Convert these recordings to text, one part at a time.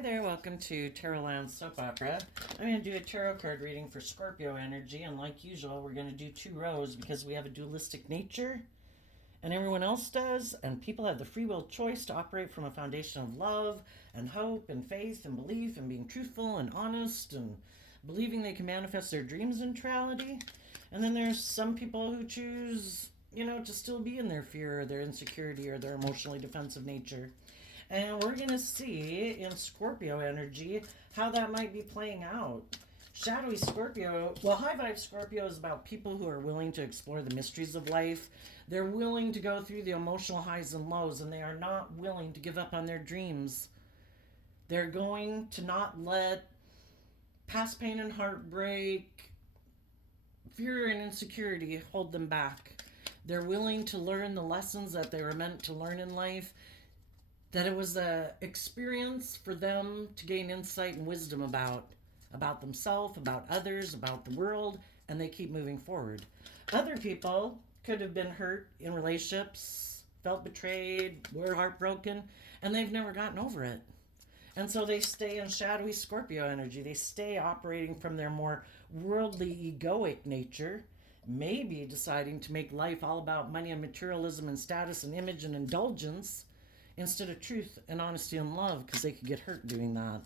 Hi there, welcome to Tarotland Soap Opera. I'm going to do a tarot card reading for Scorpio energy, and like usual, we're going to do 2 rows because we have a dualistic nature, and everyone else does, and people have the free will choice to operate from a foundation of love and hope and faith and belief and being truthful and honest and believing they can manifest their dreams into reality. And then there's some people who choose, to still be in their fear or their insecurity or their emotionally defensive nature. And we're going to see in Scorpio energy how that might be playing out. Shadowy Scorpio, high vibe Scorpio is about people who are willing to explore the mysteries of life. They're willing to go through the emotional highs and lows, and they are not willing to give up on their dreams. They're going to not let past pain and heartbreak, fear and insecurity hold them back. They're willing to learn the lessons that they were meant to learn in life, that it was an experience for them to gain insight and wisdom about themselves, about others, about the world, and they keep moving forward. Other people could have been hurt in relationships, felt betrayed, were heartbroken, and they've never gotten over it. And so they stay in shadowy Scorpio energy. They stay operating from their more worldly, egoic nature, maybe deciding to make life all about money and materialism and status and image and indulgence, instead of truth and honesty and love, because they could get hurt doing that.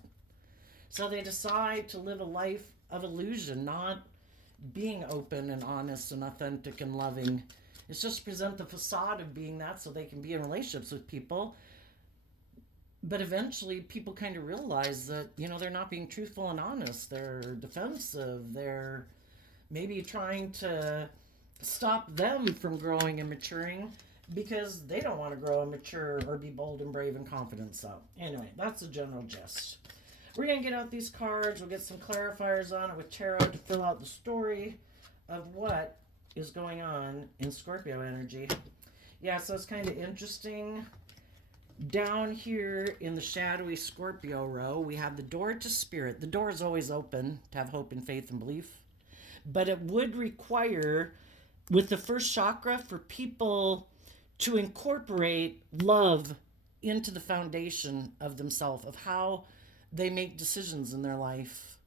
So they decide to live a life of illusion, not being open and honest and authentic and loving. It's just to present the facade of being that so they can be in relationships with people. But eventually people kind of realize that, they're not being truthful and honest. They're defensive. They're maybe trying to stop them from growing and maturing, because they don't want to grow and mature or be bold and brave and confident. So anyway, that's the general gist. We're going to get out these cards. We'll get some clarifiers on it with tarot to fill out the story of what is going on in Scorpio energy. Yeah, so it's kind of interesting. Down here in the shadowy Scorpio row, we have the door to spirit. The door is always open to have hope and faith and belief. But it would require, with the first chakra, for people to incorporate love into the foundation of themselves, of how they make decisions in their life.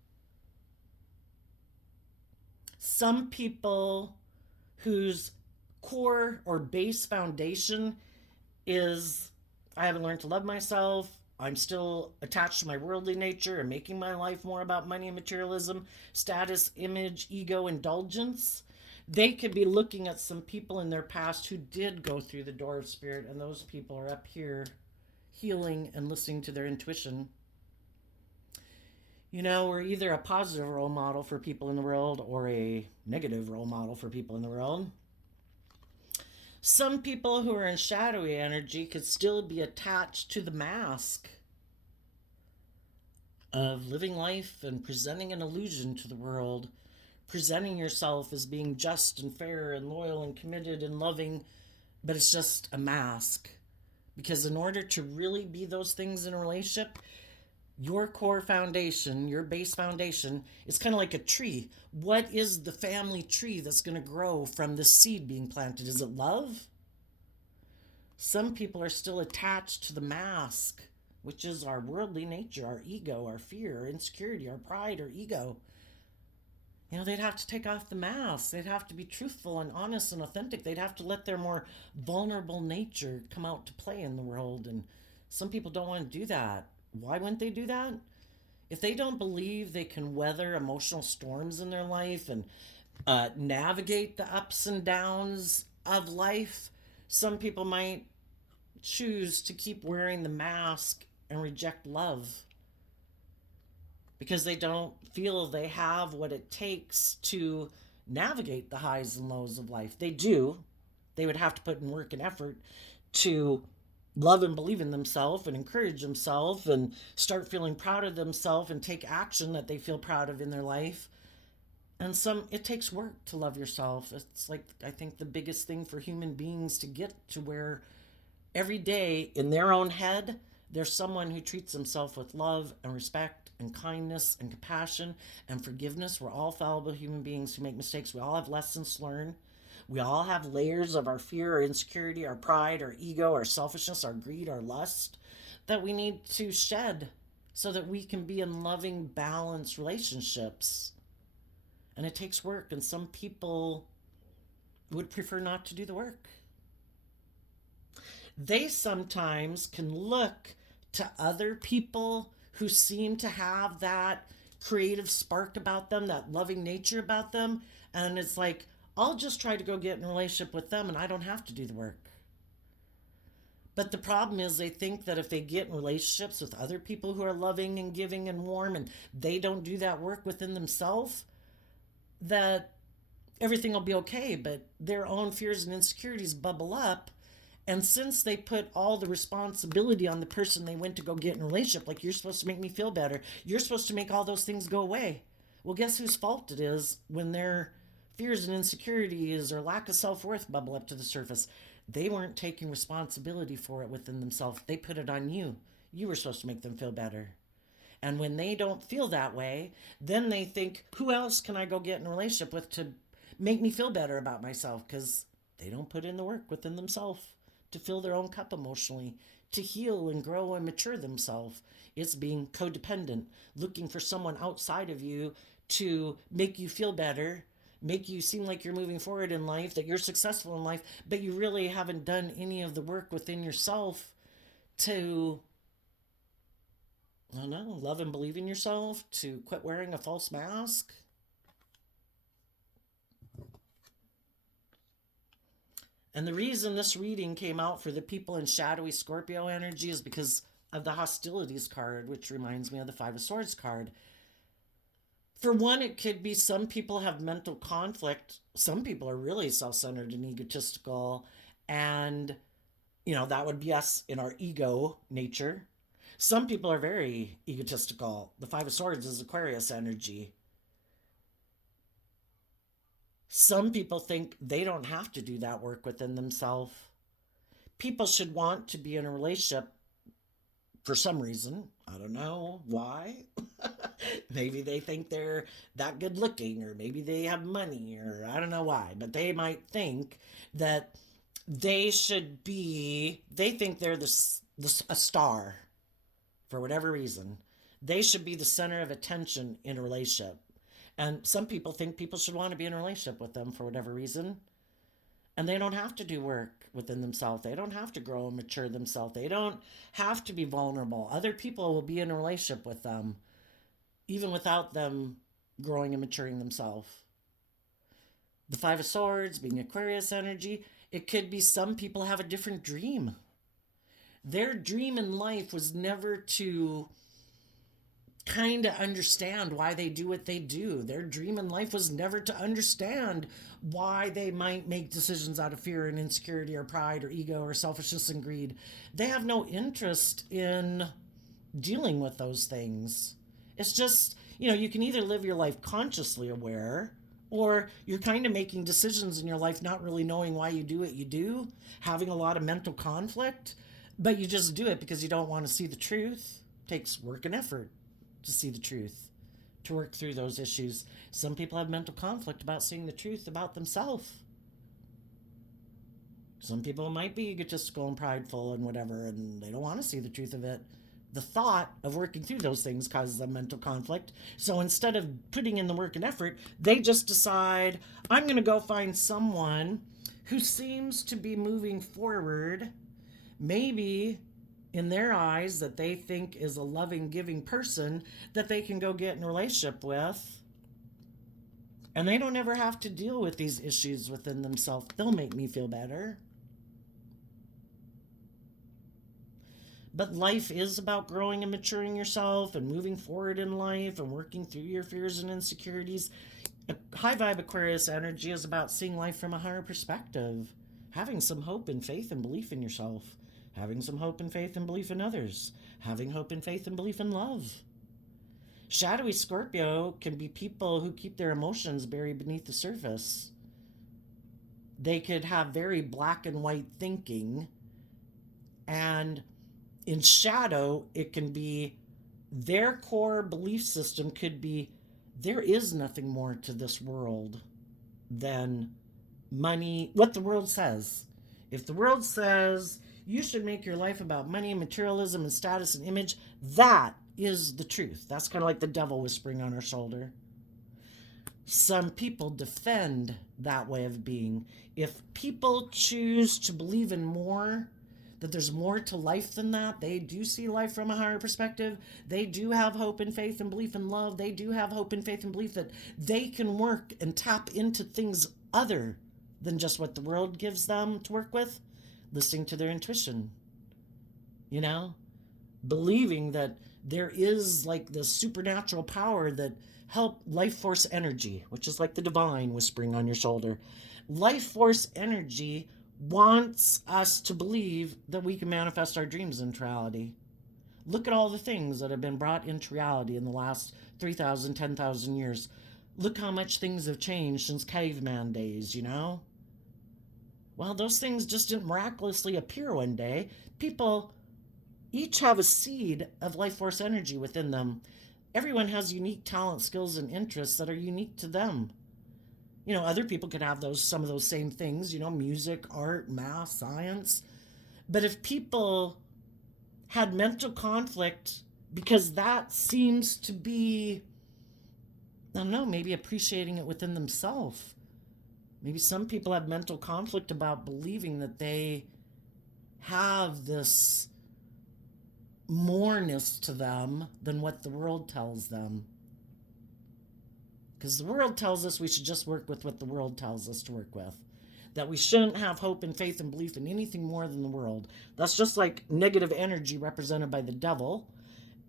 Some people whose core or base foundation is, I haven't learned to love myself, I'm still attached to my worldly nature and making my life more about money and materialism, status, image, ego, indulgence. They could be looking at some people in their past who did go through the door of spirit, and those people are up here healing and listening to their intuition. We're either a positive role model for people in the world or a negative role model for people in the world. Some people who are in shadowy energy could still be attached to the mask of living life and presenting an illusion to the world, presenting yourself as being just and fair and loyal and committed and loving, but it's just a mask. Because in order to really be those things in a relationship, your core foundation, your base foundation, is kind of like a tree. What is the family tree that's going to grow from this seed being planted? Is it love? Some people are still attached to the mask, which is our worldly nature, our ego, our fear, our insecurity, our pride, our ego. They'd have to take off the mask. They'd have to be truthful and honest and authentic. They'd have to let their more vulnerable nature come out to play in the world. And some people don't want to do that. Why wouldn't they do that? If they don't believe they can weather emotional storms in their life and navigate the ups and downs of life, some people might choose to keep wearing the mask and reject love, because they don't feel they have what it takes to navigate the highs and lows of life. They do. They would have to put in work and effort to love and believe in themselves and encourage themselves and start feeling proud of themselves and take action that they feel proud of in their life. And it takes work to love yourself. It's like, I think the biggest thing for human beings to get to where every day in their own head, there's someone who treats themselves with love and respect and kindness and compassion and forgiveness. We're all fallible human beings who make mistakes. We all have lessons to learn. We all have layers of our fear, our insecurity, our pride, our ego, our selfishness, our greed, our lust that we need to shed so that we can be in loving, balanced relationships. And it takes work, and some people would prefer not to do the work. They sometimes can look to other people who seem to have that creative spark about them, that loving nature about them, and it's like, I'll just try to go get in a relationship with them and I don't have to do the work. But the problem is they think that if they get in relationships with other people who are loving and giving and warm and they don't do that work within themselves, that everything will be okay. But their own fears and insecurities bubble up. And since they put all the responsibility on the person they went to go get in a relationship, like, you're supposed to make me feel better, you're supposed to make all those things go away. Well, guess whose fault it is when their fears and insecurities or lack of self-worth bubble up to the surface? They weren't taking responsibility for it within themselves. They put it on you. You were supposed to make them feel better. And when they don't feel that way, then they think, who else can I go get in a relationship with to make me feel better about myself? Because they don't put in the work within themselves to fill their own cup emotionally, to heal and grow and mature themselves. It's being codependent, looking for someone outside of you to make you feel better, make you seem like you're moving forward in life, that you're successful in life, but you really haven't done any of the work within yourself to, I don't know, love and believe in yourself, to quit wearing a false mask. And the reason this reading came out for the people in shadowy Scorpio energy is because of the hostilities card, which reminds me of the Five of Swords card. For one, it could be some people have mental conflict. Some people are really self-centered and egotistical. And, that would be us in our ego nature. Some people are very egotistical. The Five of Swords is Aquarius energy. Some people think they don't have to do that work within themselves. People should want to be in a relationship for some reason. I don't know why. Maybe they think they're that good looking, or maybe they have money, or I don't know why. But they might think that they think they're a star for whatever reason. They should be the center of attention in a relationship. And some people think people should want to be in a relationship with them for whatever reason. And they don't have to do work within themselves. They don't have to grow and mature themselves. They don't have to be vulnerable. Other people will be in a relationship with them, even without them growing and maturing themselves. The Five of Swords being Aquarius energy, it could be some people have a different dream. Their dream in life was never to kind of understand why they do what they do. Their dream in life was never to understand why they might make decisions out of fear and insecurity or pride or ego or selfishness and greed. They have no interest in dealing with those things. It's just, you can either live your life consciously aware, or you're kind of making decisions in your life not really knowing why you do what you do, having a lot of mental conflict, but you just do it because you don't want to see the truth. It takes work and effort to see the truth, to work through those issues. Some people have mental conflict about seeing the truth about themselves. Some people might be egotistical and prideful and whatever, and they don't want to see the truth of it. The thought of working through those things causes them mental conflict. So instead of putting in the work and effort, they just decide, I'm going to go find someone who seems to be moving forward, maybe in their eyes, that they think is a loving, giving person that they can go get in a relationship with. And they don't ever have to deal with these issues within themselves. They'll make me feel better. But life is about growing and maturing yourself and moving forward in life and working through your fears and insecurities. High vibe Aquarius energy is about seeing life from a higher perspective, having some hope and faith and belief in yourself, having some hope and faith and belief in others, having hope and faith and belief in love. Shadowy Scorpio can be people who keep their emotions buried beneath the surface. They could have very black and white thinking, and in shadow, it can be their core belief system could be, there is nothing more to this world than money, what the world says. If the world says you should make your life about money, materialism, and status and image, that is the truth. That's kind of like the devil whispering on our shoulder. Some people defend that way of being. If people choose to believe in more, that there's more to life than that, they do see life from a higher perspective, they do have hope and faith and belief in love, they do have hope and faith and belief that they can work and tap into things other than just what the world gives them to work with, listening to their intuition, you know, believing that there is like this supernatural power that help life force energy, which is like the divine whispering on your shoulder. Life force energy wants us to believe that we can manifest our dreams into reality. Look at all the things that have been brought into reality in the last 3,000, 10,000 years. Look how much things have changed since caveman days, you know? Well, those things just didn't miraculously appear one day. People each have a seed of life force energy within them. Everyone has unique talent, skills, and interests that are unique to them. You know, other people could have some of those same things, you know, music, art, math, science. But if people had mental conflict, because that seems to be, I don't know, maybe appreciating it within themselves. Maybe some people have mental conflict about believing that they have this moreness to them than what the world tells them. Because the world tells us we should just work with what the world tells us to work with. That we shouldn't have hope and faith and belief in anything more than the world. That's just like negative energy represented by the devil,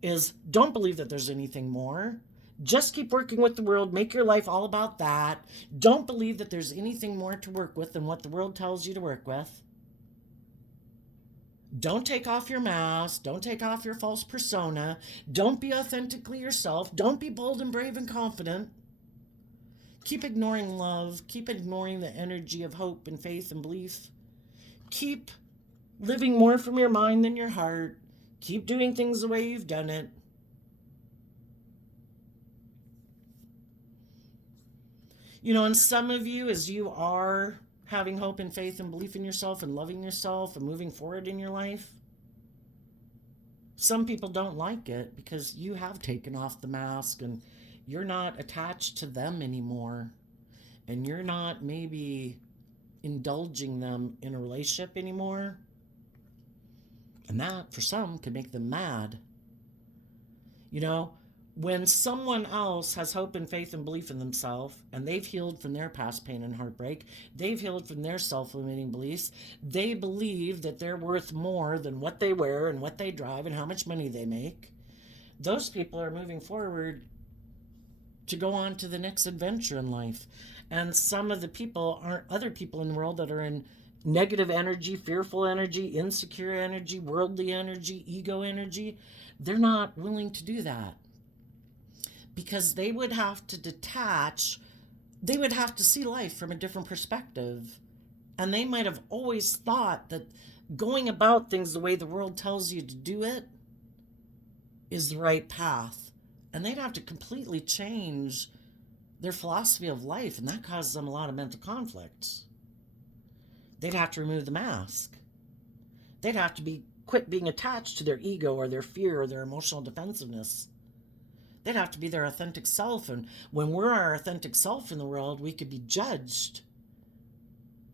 is don't believe that there's anything more. Just keep working with the world. Make your life all about that. Don't believe that there's anything more to work with than what the world tells you to work with. Don't take off your mask. Don't take off your false persona. Don't be authentically yourself. Don't be bold and brave and confident. Keep ignoring love. Keep ignoring the energy of hope and faith and belief. Keep living more from your mind than your heart. Keep doing things the way you've done it. You know, and some of you, as you are having hope and faith and belief in yourself and loving yourself and moving forward in your life, some people don't like it because you have taken off the mask and you're not attached to them anymore. And you're not maybe indulging them in a relationship anymore. And that, for some, could make them mad. You know, when someone else has hope and faith and belief in themselves, and they've healed from their past pain and heartbreak, they've healed from their self-limiting beliefs, they believe that they're worth more than what they wear and what they drive and how much money they make, those people are moving forward to go on to the next adventure in life. And some of the people aren't other people in the world that are in negative energy, fearful energy, insecure energy, worldly energy, ego energy. They're not willing to do that. Because they would have to detach, they would have to see life from a different perspective. And they might have always thought that going about things the way the world tells you to do it is the right path. And they'd have to completely change their philosophy of life, and that causes them a lot of mental conflict. They'd have to remove the mask. They'd have to quit being attached to their ego or their fear or their emotional defensiveness. They'd have to be their authentic self. And when we're our authentic self in the world, we could be judged.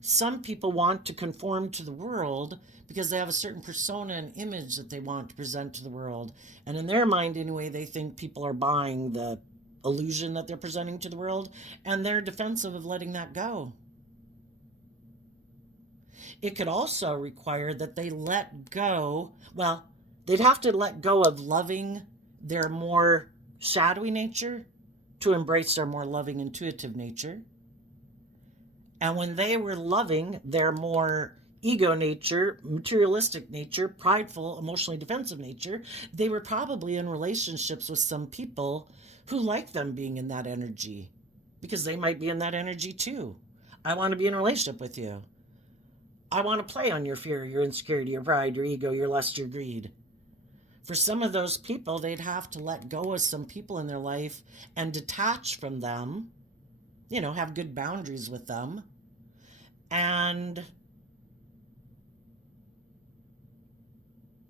Some people want to conform to the world because they have a certain persona and image that they want to present to the world. And in their mind, anyway, they think people are buying the illusion that they're presenting to the world, and they're defensive of letting that go. It could also require that they let go. Well, they'd have to let go of loving their more shadowy nature to embrace their more loving, intuitive nature. And when they were loving their more ego nature, materialistic nature, prideful, emotionally defensive nature, they were probably in relationships with some people who like them being in that energy, because they might be in that energy too. I want to be in a relationship with you. I want to play on your fear, your insecurity, your pride, your ego, your lust, your greed. For some of those people, they'd have to let go of some people in their life and detach from them, you know, have good boundaries with them. And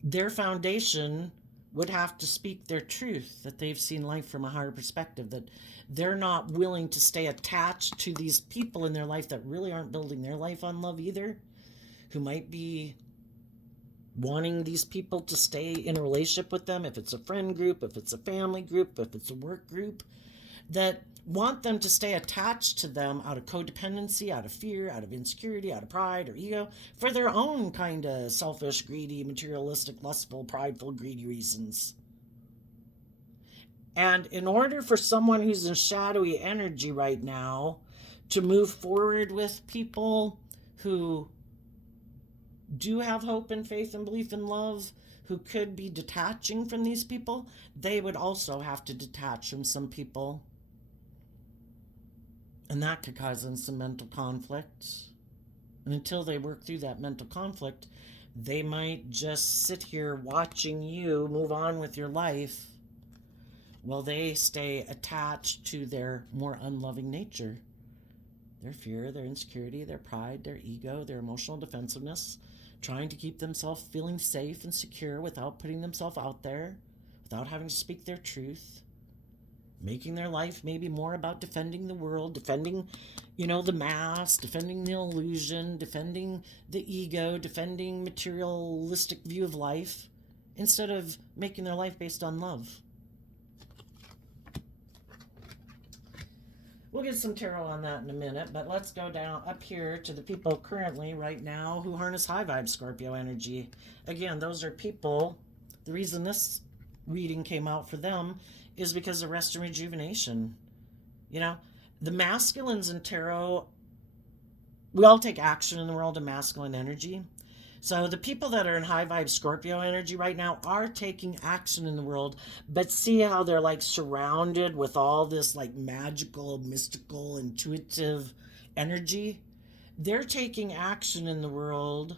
their foundation would have to speak their truth, that they've seen life from a higher perspective, that they're not willing to stay attached to these people in their life that really aren't building their life on love either, who might be wanting these people to stay in a relationship with them, if it's a friend group, if it's a family group, if it's a work group, that want them to stay attached to them out of codependency, out of fear, out of insecurity, out of pride or ego, for their own kind of selfish, greedy, materialistic, lustful, prideful, greedy reasons. And in order for someone who's in shadowy energy right now to move forward with people who do have hope and faith and belief in love, who could be detaching from these people, they would also have to detach from some people. And that could cause them some mental conflict. And until they work through that mental conflict, they might just sit here watching you move on with your life while they stay attached to their more unloving nature. Their fear, their insecurity, their pride, their ego, their emotional defensiveness, trying to keep themselves feeling safe and secure without putting themselves out there, without having to speak their truth, making their life maybe more about defending the world, defending, the mask, defending the illusion, defending the ego, defending materialistic view of life, instead of making their life based on love. We'll get some tarot on that in a minute, but let's go down up here to the people currently, right now, who harness high vibe Scorpio energy. Again, those are people, the reason this reading came out for them is because of rest and rejuvenation. The masculines in tarot, we all take action in the world of masculine energy. So the people that are in high vibe Scorpio energy right now are taking action in the world, but see how they're like surrounded with all this like magical, mystical, intuitive energy? They're taking action in the world,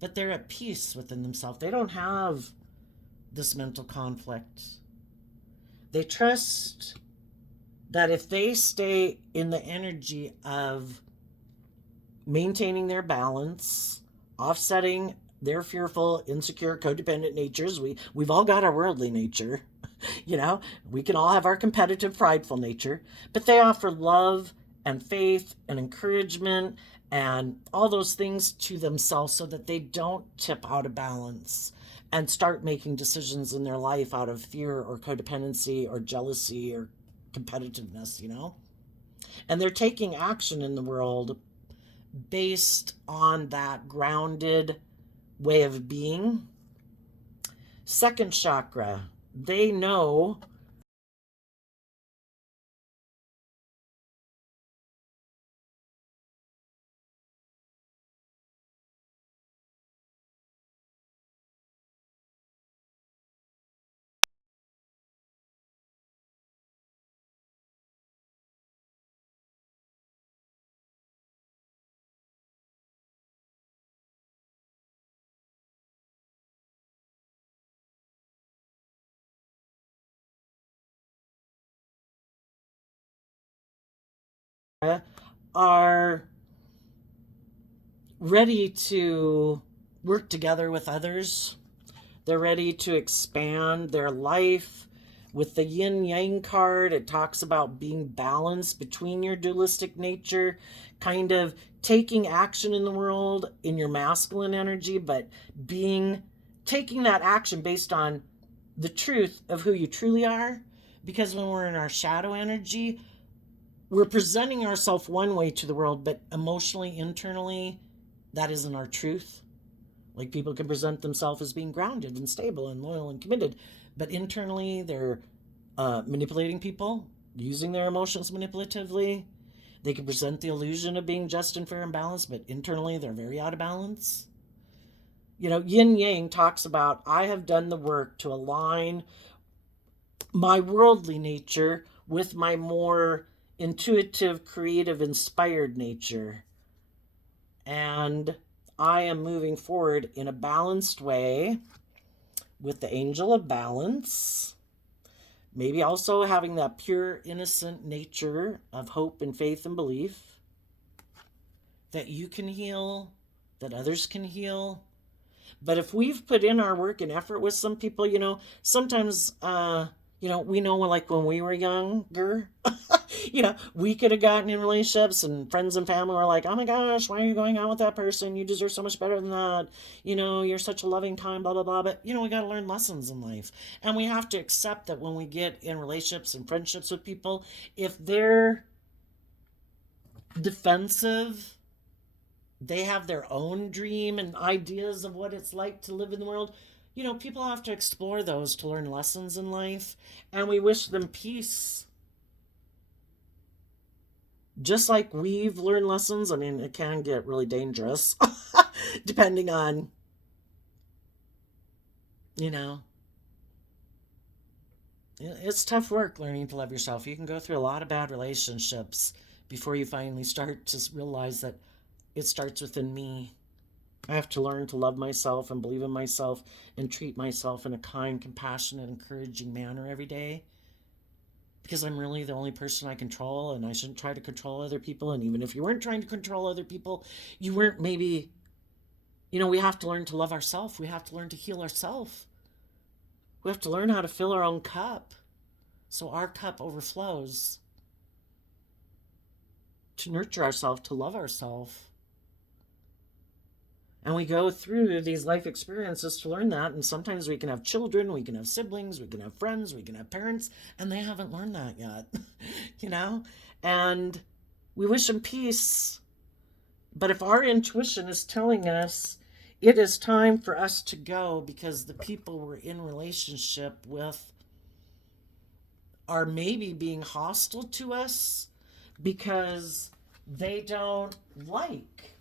but they're at peace within themselves. They don't have this mental conflict. They trust that if they stay in the energy of maintaining their balance, offsetting their fearful, insecure, codependent natures. We've all got our worldly nature. We can all have our competitive, prideful nature, but they offer love and faith and encouragement and all those things to themselves so that they don't tip out of balance and start making decisions in their life out of fear or codependency or jealousy or competitiveness, And they're taking action in the world based on that grounded way of being. Second chakra, they know are ready to work together with others. They're ready to expand their life. With the yin yang card, it talks about being balanced between your dualistic nature, kind of taking action in the world in your masculine energy, but taking that action based on the truth of who you truly are. Because when we're in our shadow energy, we're presenting ourselves one way to the world, but emotionally, internally, that isn't our truth. Like, people can present themselves as being grounded and stable and loyal and committed, but internally they're manipulating people, using their emotions manipulatively. They can present the illusion of being just and fair and balanced, but internally they're very out of balance. Yin Yang talks about, I have done the work to align my worldly nature with my more intuitive, creative, inspired nature. And I am moving forward in a balanced way with the angel of balance. Maybe also having that pure, innocent nature of hope and faith and belief that you can heal, that others can heal, But if we've put in our work and effort with some people, sometimes, we know like when we were younger, we could have gotten in relationships and friends and family were like, oh my gosh, why are you going out with that person? You deserve so much better than that. You're such a loving time, blah, blah, blah. But, we got to learn lessons in life. And we have to accept that when we get in relationships and friendships with people, if they're defensive, they have their own dream and ideas of what it's like to live in the world. People have to explore those to learn lessons in life, and we wish them peace. Just like we've learned lessons, I mean, it can get really dangerous depending on, you know, it's tough work learning to love yourself. You can go through a lot of bad relationships before you finally start to realize that it starts within me. I have to learn to love myself and believe in myself and treat myself in a kind, compassionate, encouraging manner every day. Because I'm really the only person I control, and I shouldn't try to control other people. And even if you weren't trying to control other people, you weren't maybe, we have to learn to love ourselves. We have to learn to heal ourselves. We have to learn how to fill our own cup so our cup overflows. To nurture ourselves, to love ourselves. And we go through these life experiences to learn that. And sometimes we can have children, we can have siblings, we can have friends, we can have parents, and they haven't learned that yet, And we wish them peace. But if our intuition is telling us it is time for us to go because the people we're in relationship with are maybe being hostile to us because they don't like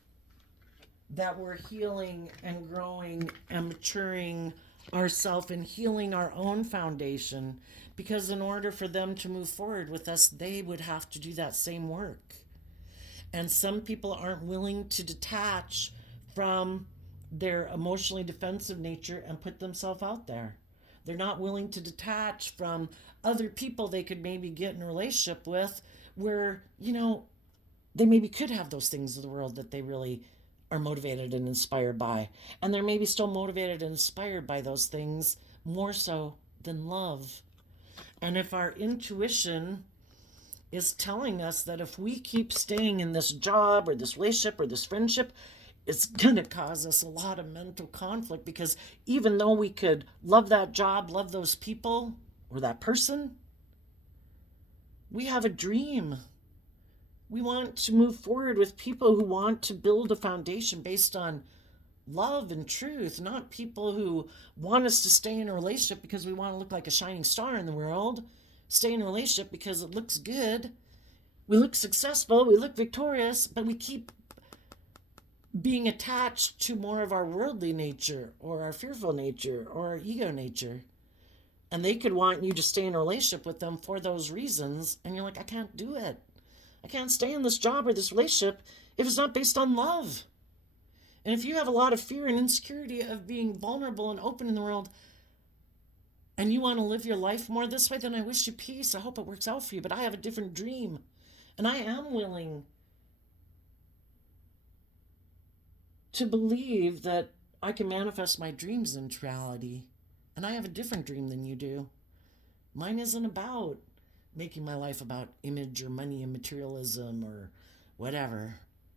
that we're healing and growing and maturing ourselves and healing our own foundation, because in order for them to move forward with us, they would have to do that same work. And some people aren't willing to detach from their emotionally defensive nature and put themselves out there. They're not willing to detach from other people they could maybe get in a relationship with where, they maybe could have those things of the world that they really are motivated and inspired by. And they're maybe still motivated and inspired by those things more so than love. And if our intuition is telling us that if we keep staying in this job or this relationship or this friendship, it's going to cause us a lot of mental conflict, because even though we could love that job, love those people or that person, we have a dream. We want to move forward with people who want to build a foundation based on love and truth, not people who want us to stay in a relationship because we want to look like a shining star in the world. Stay in a relationship because it looks good. We look successful, we look victorious, but we keep being attached to more of our worldly nature or our fearful nature or our ego nature. And they could want you to stay in a relationship with them for those reasons, and you're like, I can't do it. I can't stay in this job or this relationship if it's not based on love. And if you have a lot of fear and insecurity of being vulnerable and open in the world, and you want to live your life more this way, then I wish you peace. I hope it works out for you. But I have a different dream. And I am willing to believe that I can manifest my dreams into reality. And I have a different dream than you do. Mine isn't about making my life about image or money and materialism or whatever,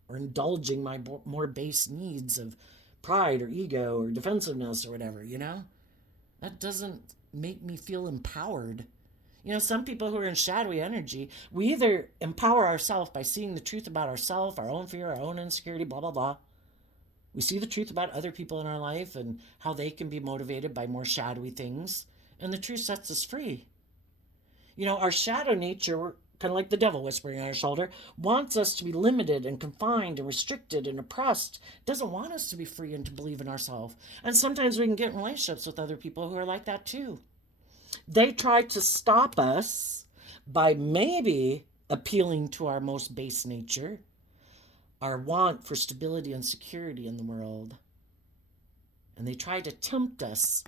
or indulging my more base needs of pride or ego or defensiveness or whatever, That doesn't make me feel empowered. Some people who are in shadowy energy, we either empower ourselves by seeing the truth about ourselves, our own fear, our own insecurity, blah, blah, blah. We see the truth about other people in our life and how they can be motivated by more shadowy things, and the truth sets us free. Our shadow nature, kind of like the devil whispering on our shoulder, wants us to be limited and confined and restricted and oppressed. Doesn't want us to be free and to believe in ourselves. And sometimes we can get in relationships with other people who are like that too. They try to stop us by maybe appealing to our most base nature, our want for stability and security in the world. And they try to tempt us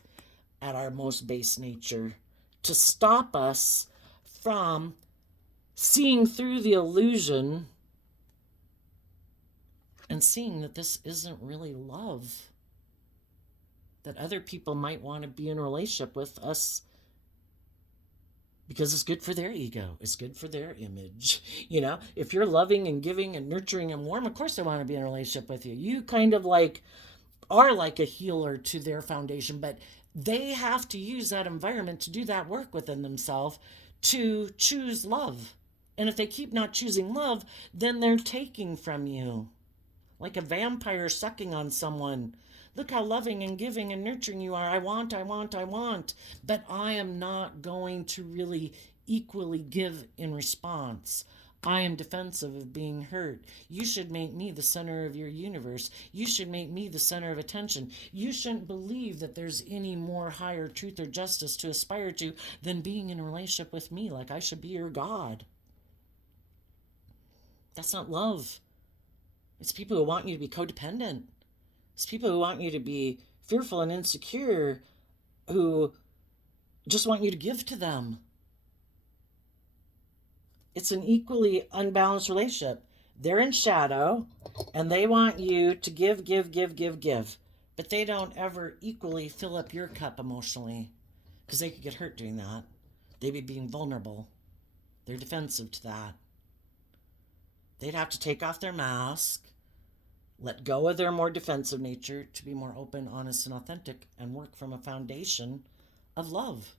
at our most base nature to stop us from seeing through the illusion and seeing that this isn't really love. that other people might want to be in a relationship with us because it's good for their ego. It's good for their image. If you're loving and giving and nurturing and warm, of course they want to be in a relationship with you. You kind of like are like a healer to their foundation, but they have to use that environment to do that work within themselves to choose love. And if they keep not choosing love, then they're taking from you. Like a vampire sucking on someone. Look how loving and giving and nurturing you are. I want, I want, I want. But I am not going to really equally give in response. I am defensive of being hurt. You should make me the center of your universe. You should make me the center of attention. You shouldn't believe that there's any more higher truth or justice to aspire to than being in a relationship with me, like I should be your God. That's not love. It's people who want you to be codependent. It's people who want you to be fearful and insecure, who just want you to give to them. It's an equally unbalanced relationship. They're in shadow, and they want you to give, give, give, give, give. But they don't ever equally fill up your cup emotionally, because they could get hurt doing that. They'd be being vulnerable. They're defensive to that. They'd have to take off their mask, let go of their more defensive nature to be more open, honest, and authentic, and work from a foundation of love.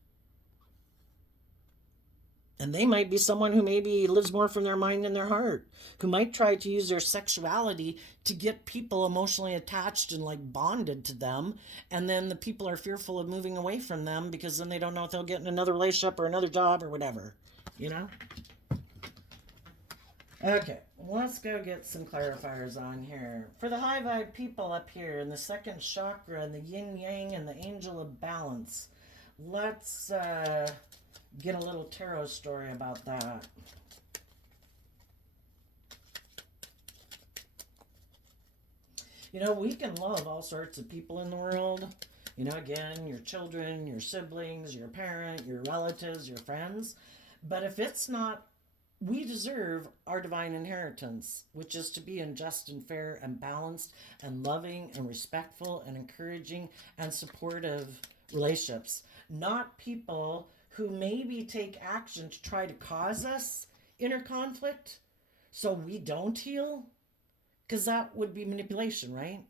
And they might be someone who maybe lives more from their mind than their heart, who might try to use their sexuality to get people emotionally attached and like bonded to them. And then the people are fearful of moving away from them because then they don't know if they'll get in another relationship or another job or whatever, Okay, let's go get some clarifiers on here. For the high vibe people up here in the second chakra and the yin yang and the angel of balance, let's get a little tarot story about that. We can love all sorts of people in the world. Again, your children, your siblings, your parent, your relatives, your friends. But if it's not, we deserve our divine inheritance, which is to be in just and fair and balanced and loving and respectful and encouraging and supportive relationships. Not people who maybe take action to try to cause us inner conflict so we don't heal, because that would be manipulation, right?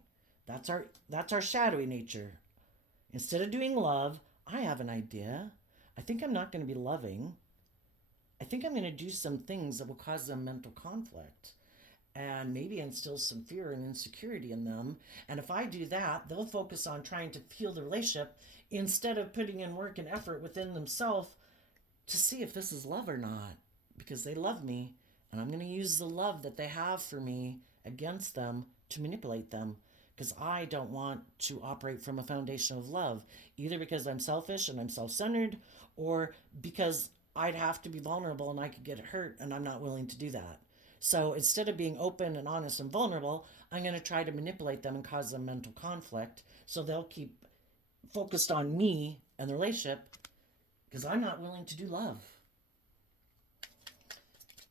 That's our shadowy nature. Instead of doing love, I have an idea. I think I'm not going to be loving. I think I'm going to do some things that will cause them mental conflict and maybe instill some fear and insecurity in them. And if I do that, they'll focus on trying to heal the relationship instead of putting in work and effort within themselves to see if this is love or not, because they love me, and I'm going to use the love that they have for me against them to manipulate them, because I don't want to operate from a foundation of love, either because I'm selfish and I'm self-centered, or because I'd have to be vulnerable and I could get hurt, and I'm not willing to do that. So instead of being open and honest and vulnerable, I'm going to try to manipulate them and cause them mental conflict, so they'll keep focused on me and the relationship because I'm not willing to do love.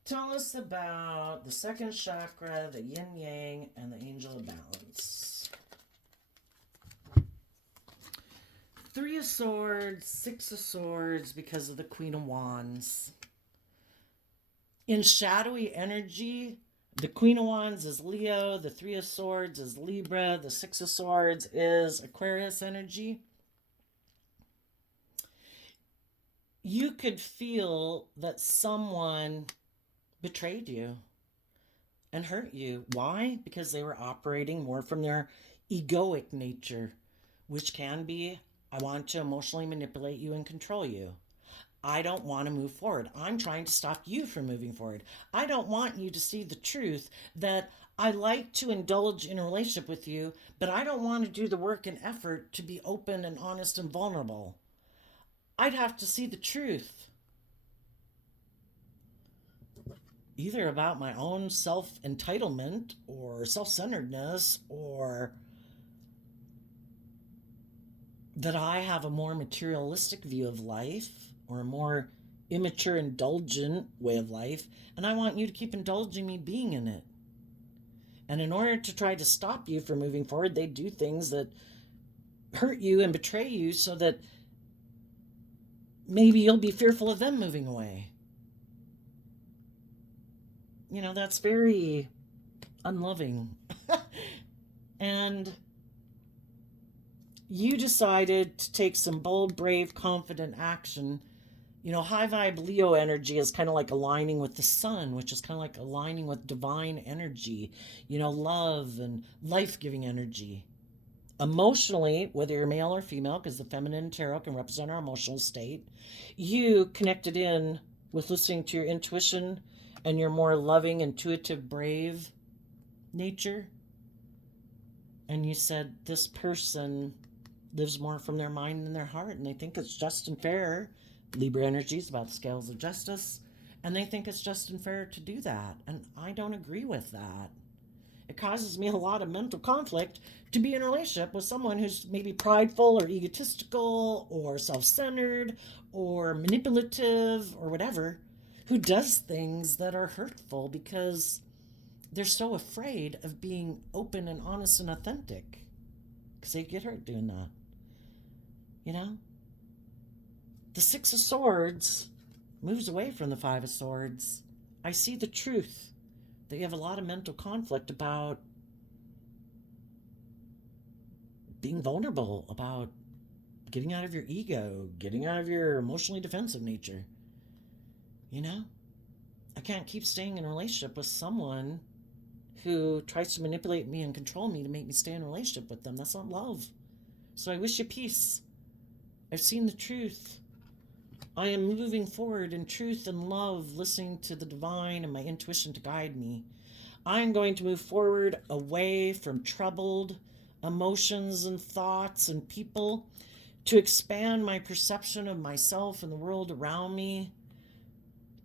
Tell us about the second chakra, the yin yang, and the angel of balance. Three of Swords, Six of Swords because of the Queen of Wands. In shadowy energy, the Queen of Wands is Leo, the Three of Swords is Libra, the Six of Swords is Aquarius energy. You could feel that someone betrayed you and hurt you. Why? Because they were operating more from their egoic nature, which can be, I want to emotionally manipulate you and control you. I don't want to move forward. I'm trying to stop you from moving forward. I don't want you to see the truth that I like to indulge in a relationship with you, but I don't want to do the work and effort to be open and honest and vulnerable. I'd have to see the truth. Either about my own self-entitlement or self-centeredness, or that I have a more materialistic view of life or a more immature, indulgent way of life, and I want you to keep indulging me being in it. And in order to try to stop you from moving forward, they do things that hurt you and betray you so that maybe you'll be fearful of them moving away. You know, that's very unloving. And you decided to take some bold, brave, confident action. You know, high vibe Leo energy is kind of like aligning with the sun, which is kind of like aligning with divine energy, you know, love and life giving energy. Emotionally, whether you're male or female, because the feminine tarot can represent our emotional state, you connected in with listening to your intuition and your more loving, intuitive, brave nature. And you said this person lives more from their mind than their heart, and they think it's just and fair. Libra energy is about scales of justice, and they think it's just and fair to do that. And I don't agree with that. It causes me a lot of mental conflict to be in a relationship with someone who's maybe prideful or egotistical or self-centered or manipulative or whatever, who does things that are hurtful because they're so afraid of being open and honest and authentic because they get hurt doing that. You know? The Six of Swords moves away from the Five of Swords. I see the truth that you have a lot of mental conflict about being vulnerable, about getting out of your ego, getting out of your emotionally defensive nature. You know? I can't keep staying in a relationship with someone who tries to manipulate me and control me to make me stay in a relationship with them. That's not love. So I wish you peace. I've seen the truth. I am moving forward in truth and love, listening to the divine and my intuition to guide me. I am going to move forward away from troubled emotions and thoughts and people to expand my perception of myself and the world around me,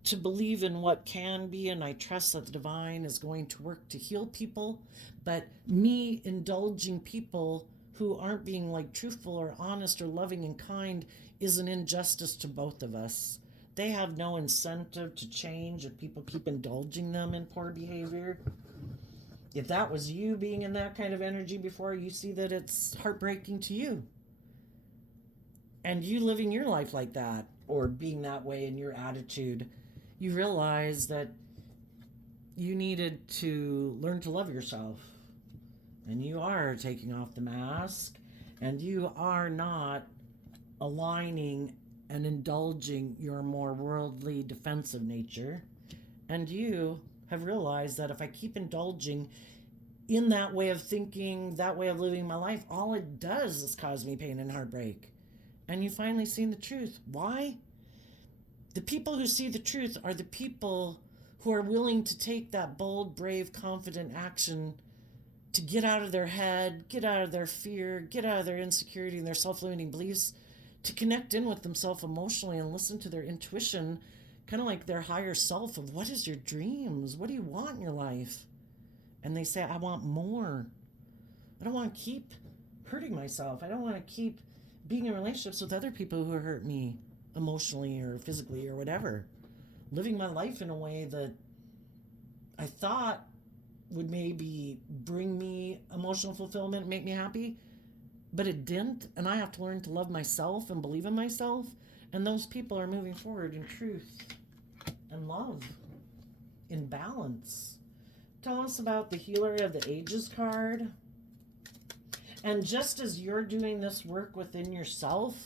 to believe in what can be, and I trust that the divine is going to work to heal people. But me indulging people who aren't being like truthful or honest or loving and kind is an injustice to both of us. They have no incentive to change if people keep indulging them in poor behavior. If that was you being in that kind of energy before, you see that it's heartbreaking to you. And you living your life like that, or being that way in your attitude, you realize that you needed to learn to love yourself. And you are taking off the mask, and you are not aligning and indulging your more worldly defensive nature. And you have realized that if I keep indulging in that way of thinking, that way of living my life, all it does is cause me pain and heartbreak. And you've finally seen the truth. Why? The people who see the truth are the people who are willing to take that bold, brave, confident action to get out of their head, get out of their fear, get out of their insecurity and their self-limiting beliefs, to connect in with themselves emotionally and listen to their intuition, kind of like their higher self of what is your dreams? What do you want in your life? And they say, I want more. I don't want to keep hurting myself. I don't want to keep being in relationships with other people who hurt me emotionally or physically or whatever. Living my life in a way that I thought would maybe bring me emotional fulfillment, make me happy, but it didn't. And I have to learn to love myself and believe in myself. And those people are moving forward in truth and love, in balance. Tell us about the Healer of the Ages card. And just as you're doing this work within yourself,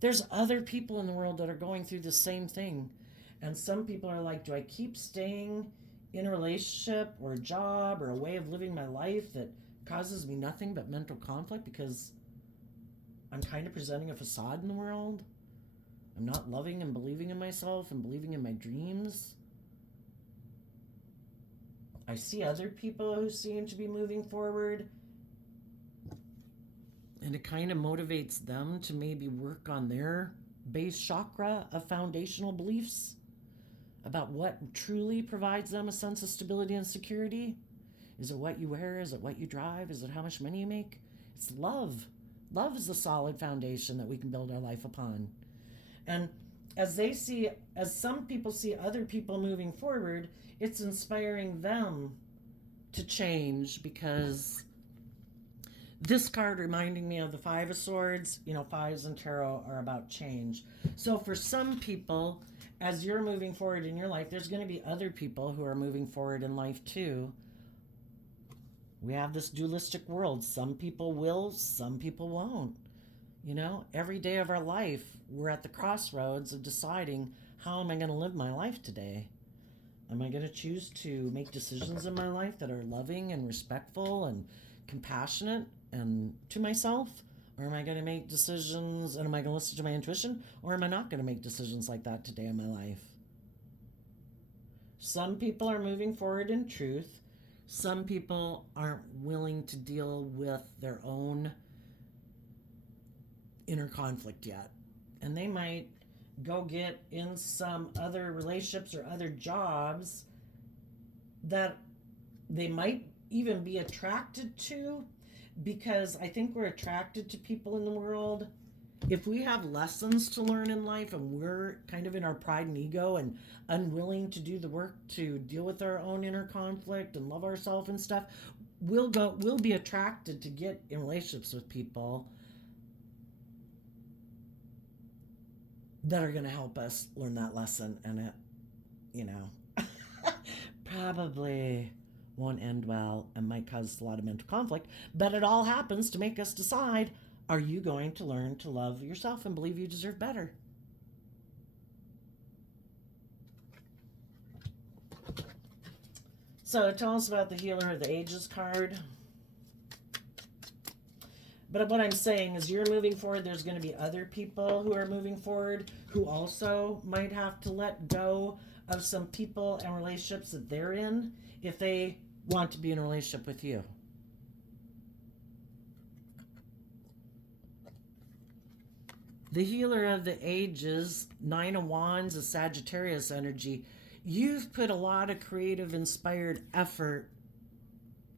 there's other people in the world that are going through the same thing. And some people are like, do I keep staying in a relationship or a job or a way of living my life that causes me nothing but mental conflict because I'm kind of presenting a facade in the world? I'm not loving and believing in myself and believing in my dreams. I see other people who seem to be moving forward, and it kind of motivates them to maybe work on their base chakra of foundational beliefs about what truly provides them a sense of stability and security. Is it what you wear? Is it what you drive? Is it how much money you make? It's love. Love is the solid foundation that we can build our life upon. And as some people see other people moving forward, it's inspiring them to change because This card reminding me of the Five of Swords. You know, fives in tarot are about change. So for some people, as you're moving forward in your life, there's going to be other people who are moving forward in life too. We have this dualistic world. Some people will, some people won't. You know, every day of our life, we're at the crossroads of deciding, how am I going to live my life today? Am I going to choose to make decisions in my life that are loving and respectful and compassionate and to myself? Or am I going to make decisions and am I going to listen to my intuition? Or am I not going to make decisions like that today in my life? Some people are moving forward in truth. Some people aren't willing to deal with their own inner conflict yet. And they might go get in some other relationships or other jobs that they might even be attracted to, because I think we're attracted to people in the world. If we have lessons to learn in life and we're kind of in our pride and ego and unwilling to do the work to deal with our own inner conflict and love ourselves and stuff, we'll be attracted to get in relationships with people that are going to help us learn that lesson. And it, you know, probably won't end well and might cause a lot of mental conflict, but it all happens to make us decide, are you going to learn to love yourself and believe you deserve better? So tell us about the Healer of the Ages card. But what I'm saying is you're moving forward. There's going to be other people who are moving forward who also might have to let go of some people and relationships that they're in if they want to be in a relationship with you. The Healer of the Ages, Nine of Wands, a Sagittarius energy. You've put a lot of creative, inspired effort.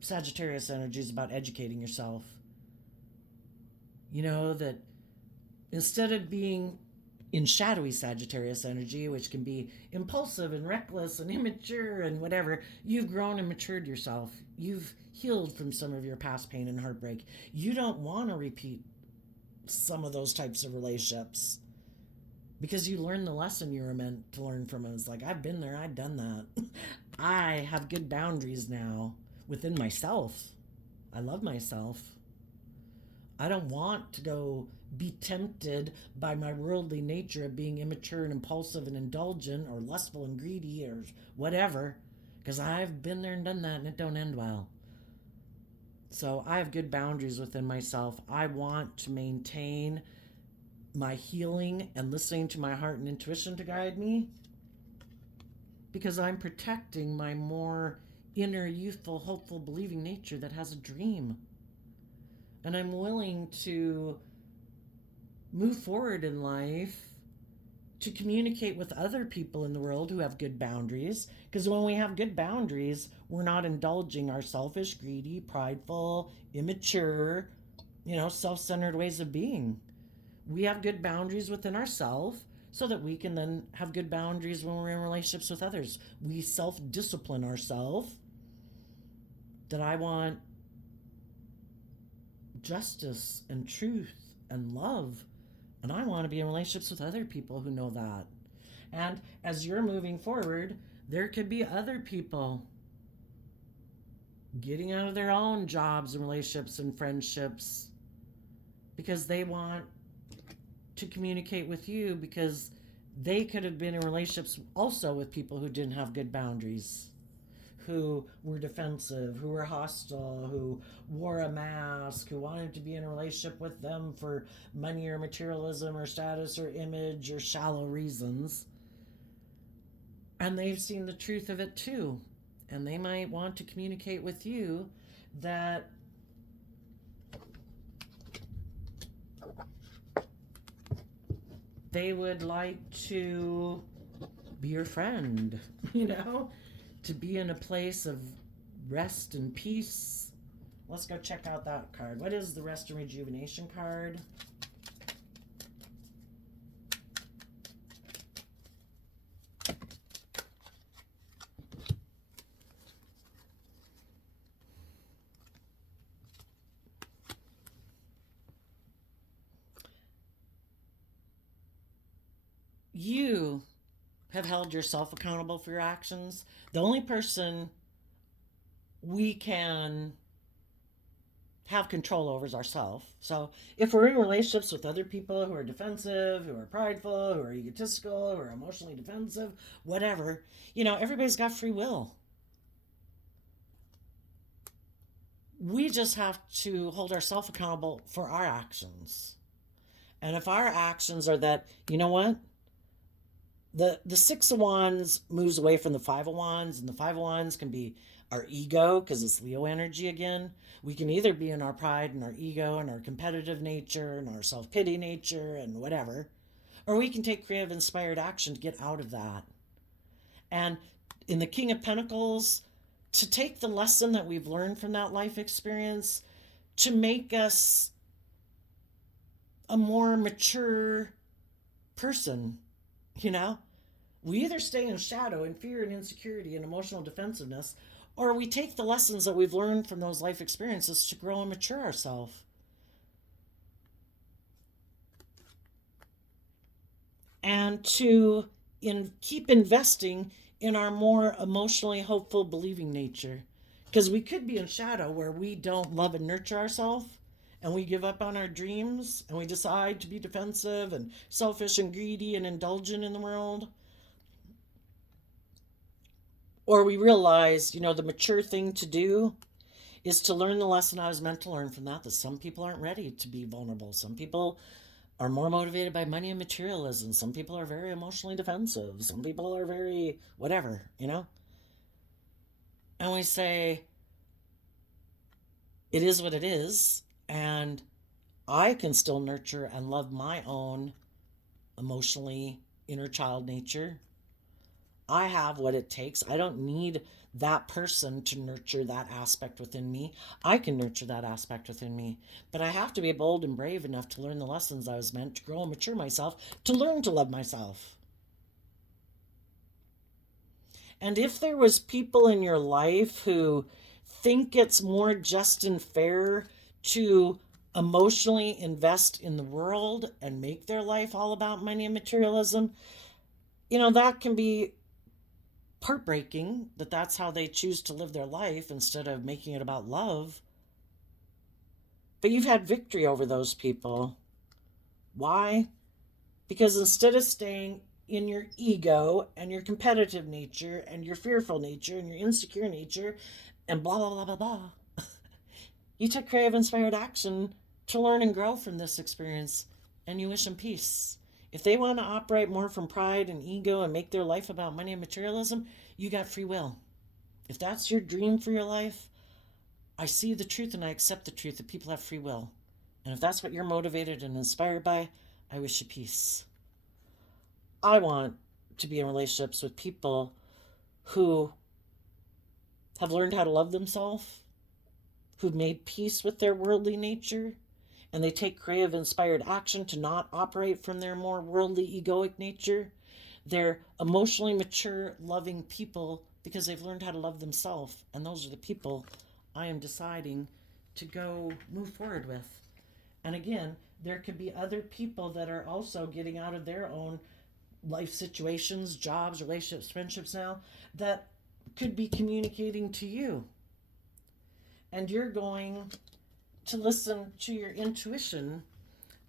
Sagittarius energy is about educating yourself. You know, that instead of being in shadowy Sagittarius energy, which can be impulsive and reckless and immature and whatever, you've grown and matured yourself. You've healed from some of your past pain and heartbreak. You don't want to repeat some of those types of relationships because you learned the lesson you were meant to learn from it. It's like, I've been there, I've done that. I have good boundaries now within myself. I love myself. I don't want to go be tempted by my worldly nature of being immature and impulsive and indulgent or lustful and greedy or whatever, because I've been there and done that and it don't end well. So I have good boundaries within myself. I want to maintain my healing and listening to my heart and intuition to guide me, because I'm protecting my more inner, youthful, hopeful, believing nature that has a dream. And I'm willing to move forward in life to communicate with other people in the world who have good boundaries. Because when we have good boundaries, we're not indulging our selfish, greedy, prideful, immature, self-centered ways of being. We have good boundaries within ourselves so that we can then have good boundaries when we're in relationships with others. We self-discipline ourselves. That I want justice and truth and love, and I want to be in relationships with other people who know that. And as you're moving forward, there could be other people getting out of their own jobs and relationships and friendships because they want to communicate with you, because they could have been in relationships also with people who didn't have good boundaries, who were defensive, who were hostile, who wore a mask, who wanted to be in a relationship with them for money or materialism or status or image or shallow reasons. And they've seen the truth of it too. And they might want to communicate with you that they would like to be your friend, to be in a place of rest and peace. Let's go check out that card. What is the Rest and Rejuvenation card? you have held yourself accountable for your actions. The only person we can have control over is ourselves. So if we're in relationships with other people who are defensive, who are prideful, who are egotistical, who are emotionally defensive, whatever, everybody's got free will. We just have to hold ourselves accountable for our actions. And if our actions are that, you know what? The Six of Wands moves away from the Five of Wands, and the Five of Wands can be our ego because it's Leo energy again. We can either be in our pride and our ego and our competitive nature and our self pity nature and whatever, or we can take creative, inspired action to get out of that. And in the King of Pentacles, to take the lesson that we've learned from that life experience to make us a more mature person, We either stay in shadow and fear and insecurity and emotional defensiveness, or we take the lessons that we've learned from those life experiences to grow and mature ourselves. And to keep investing in our more emotionally hopeful, believing nature. Because we could be in shadow where we don't love and nurture ourselves, and we give up on our dreams, and we decide to be defensive and selfish and greedy and indulgent in the world. Or we realize, the mature thing to do is to learn the lesson I was meant to learn from that some people aren't ready to be vulnerable. Some people are more motivated by money and materialism. Some people are very emotionally defensive. Some people are very whatever, And we say, it is what it is. And I can still nurture and love my own emotionally inner child nature. I have what it takes. I don't need that person to nurture that aspect within me. I can nurture that aspect within me. But I have to be bold and brave enough to learn the lessons I was meant to grow and mature myself, to learn to love myself. And if there was people in your life who think it's more just and fair to emotionally invest in the world and make their life all about money and materialism, that can be heartbreaking that that's how they choose to live their life instead of making it about love. But you've had victory over those people. Why? Because instead of staying in your ego and your competitive nature and your fearful nature and your insecure nature and blah, blah, blah, blah, blah, you took creative, inspired action to learn and grow from this experience, and you wish them peace. If they want to operate more from pride and ego and make their life about money and materialism, you got free will. If that's your dream for your life, I see the truth and I accept the truth that people have free will. And if that's what you're motivated and inspired by, I wish you peace. I want to be in relationships with people who have learned how to love themselves, who've made peace with their worldly nature, and they take creative, inspired action to not operate from their more worldly, egoic nature. They're emotionally mature, loving people because they've learned how to love themselves. And those are the people I am deciding to go move forward with. And again, there could be other people that are also getting out of their own life situations, jobs, relationships, friendships now, that could be communicating to you. And you're going to listen to your intuition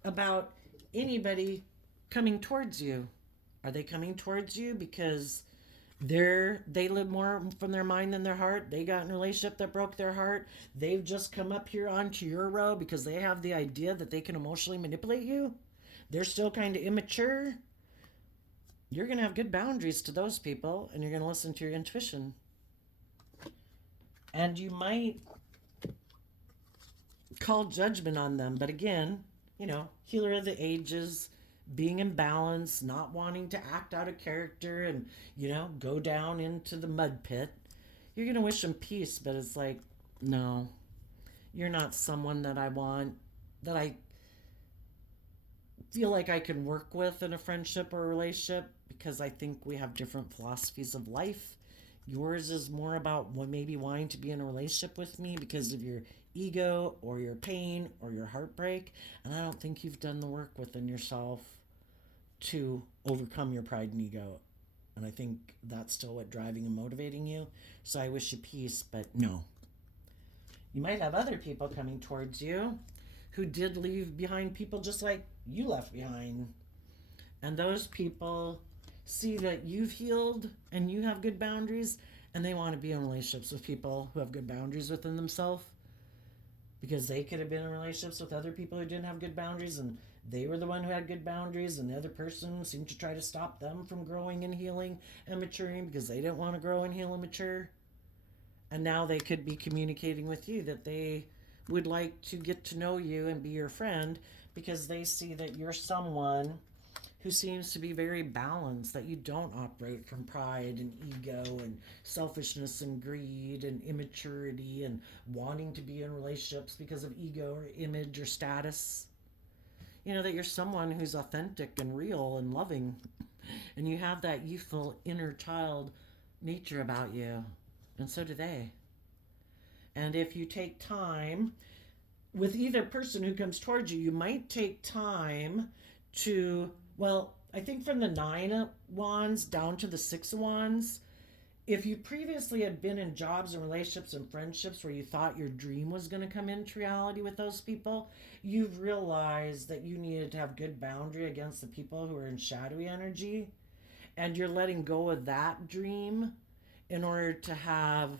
about anybody coming towards you. Are they coming towards you because they live more from their mind than their heart? They got in a relationship that broke their heart. They've just come up here onto your road because they have the idea that they can emotionally manipulate you. They're still kind of immature. You're going to have good boundaries to those people, and you're going to listen to your intuition. And you might call judgment on them. But again, healer of the ages, being in balance, not wanting to act out of character and, go down into the mud pit. You're going to wish them peace, but it's like, no, you're not someone that I want, that I feel like I can work with in a friendship or a relationship, because I think we have different philosophies of life. Yours is more about maybe wanting to be in a relationship with me because of your ego or your pain or your heartbreak. And I don't think you've done the work within yourself to overcome your pride and ego. And I think that's still what driving and motivating you. So I wish you peace, but no. You might have other people coming towards you who did leave behind people just like you left behind. And those people see that you've healed and you have good boundaries, and they want to be in relationships with people who have good boundaries within themselves, because they could have been in relationships with other people who didn't have good boundaries, and they were the one who had good boundaries, and the other person seemed to try to stop them from growing and healing and maturing because they didn't want to grow and heal and mature. And now they could be communicating with you that they would like to get to know you and be your friend because they see that you're someone who seems to be very balanced, that you don't operate from pride and ego and selfishness and greed and immaturity and wanting to be in relationships because of ego or image or status. You know, that you're someone who's authentic and real and loving, and you have that youthful inner child nature about you, and so do they. And if you take time with either person who comes towards you, you might take time to, well, I think from the 9 of Wands down to the 6 of Wands, if you previously had been in jobs and relationships and friendships where you thought your dream was going to come into reality with those people, you've realized that you needed to have good boundary against the people who are in shadowy energy, and you're letting go of that dream in order to have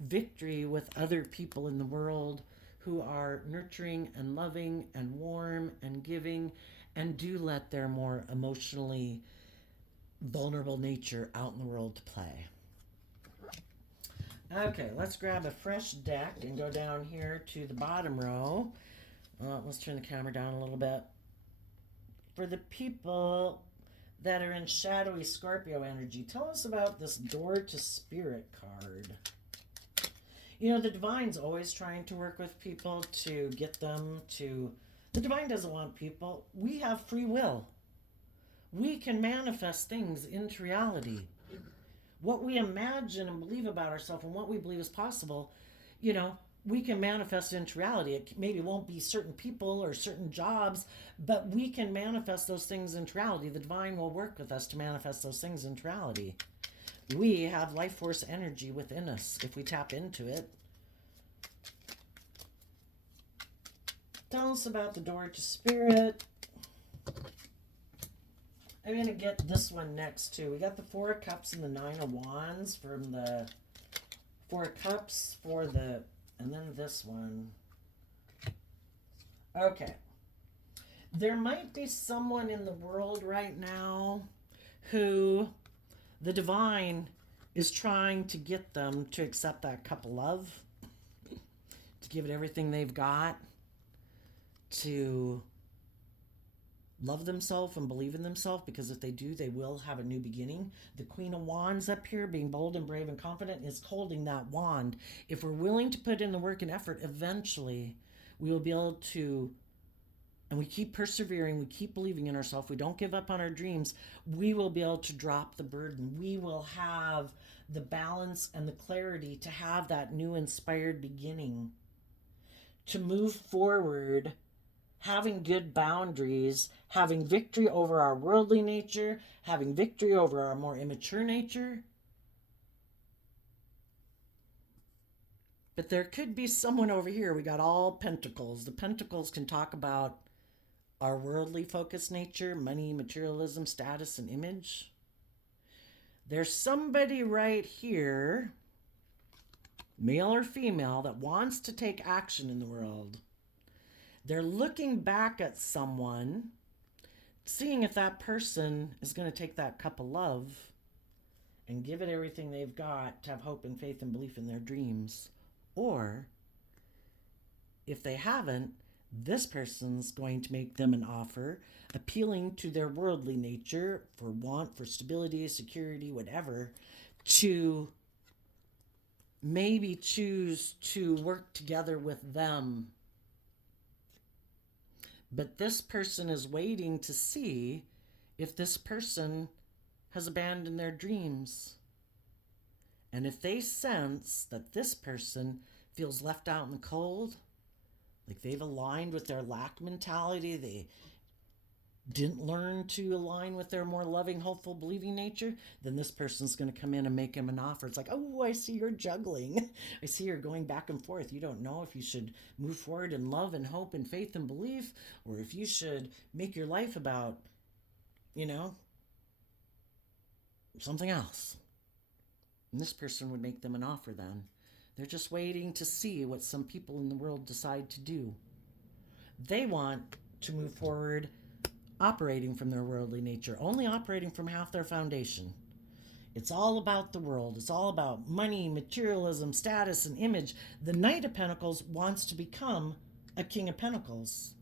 victory with other people in the world who are nurturing and loving and warm and giving and do let their more emotionally vulnerable nature out in the world to play. Okay, let's grab a fresh deck and go down here to the bottom row. Let's turn the camera down a little bit. For the people that are in shadowy Scorpio energy, tell us about this Door to Spirit card. You know, the Divine's always trying to work with people to get them to... The Divine doesn't want people. We have free will. We can manifest things into reality. What we imagine and believe about ourselves and what we believe is possible, you know, we can manifest into reality. It maybe won't be certain people or certain jobs, but we can manifest those things into reality. The Divine will work with us to manifest those things into reality. We have life force energy within us if we tap into it. Tell us about the Door to Spirit. I'm going to get this one next too. We got the 4 of Cups and the 9 of Wands from the 4 of Cups for the, and then this one. Okay. There might be someone in the world right now who the Divine is trying to get them to accept that cup of love, to give it everything they've got, to love themselves and believe in themselves, because if they do, they will have a new beginning. The Queen of Wands up here, being bold and brave and confident, is holding that wand. If we're willing to put in the work and effort, eventually we will be able to, and we keep persevering, we keep believing in ourselves, we don't give up on our dreams, we will be able to drop the burden. We will have the balance and the clarity to have that new inspired beginning, to move forward, having good boundaries, having victory over our worldly nature, having victory over our more immature nature. But there could be someone over here. We got all pentacles. The pentacles can talk about our worldly focused nature, money, materialism, status, and image. There's somebody right here, male or female, that wants to take action in the world. They're looking back at someone, seeing if that person is going to take that cup of love and give it everything they've got to have hope and faith and belief in their dreams. Or if they haven't, this person's going to make them an offer appealing to their worldly nature for want, for stability, security, whatever, to maybe choose to work together with them. But this person is waiting to see if this person has abandoned their dreams. And if they sense that this person feels left out in the cold, like they've aligned with their lack mentality, didn't learn to align with their more loving, hopeful, believing nature, then this person's going to come in and make him an offer. It's like, oh, I see you're juggling. I see you're going back and forth. You don't know if you should move forward in love and hope and faith and belief, or if you should make your life about, you know, something else. And this person would make them an offer then. They're just waiting to see what some people in the world decide to do. They want to move forward operating from their worldly nature, only operating from half their foundation. It's all about the world. It's all about money, materialism, status, and image. The Knight of Pentacles wants to become a King of Pentacles.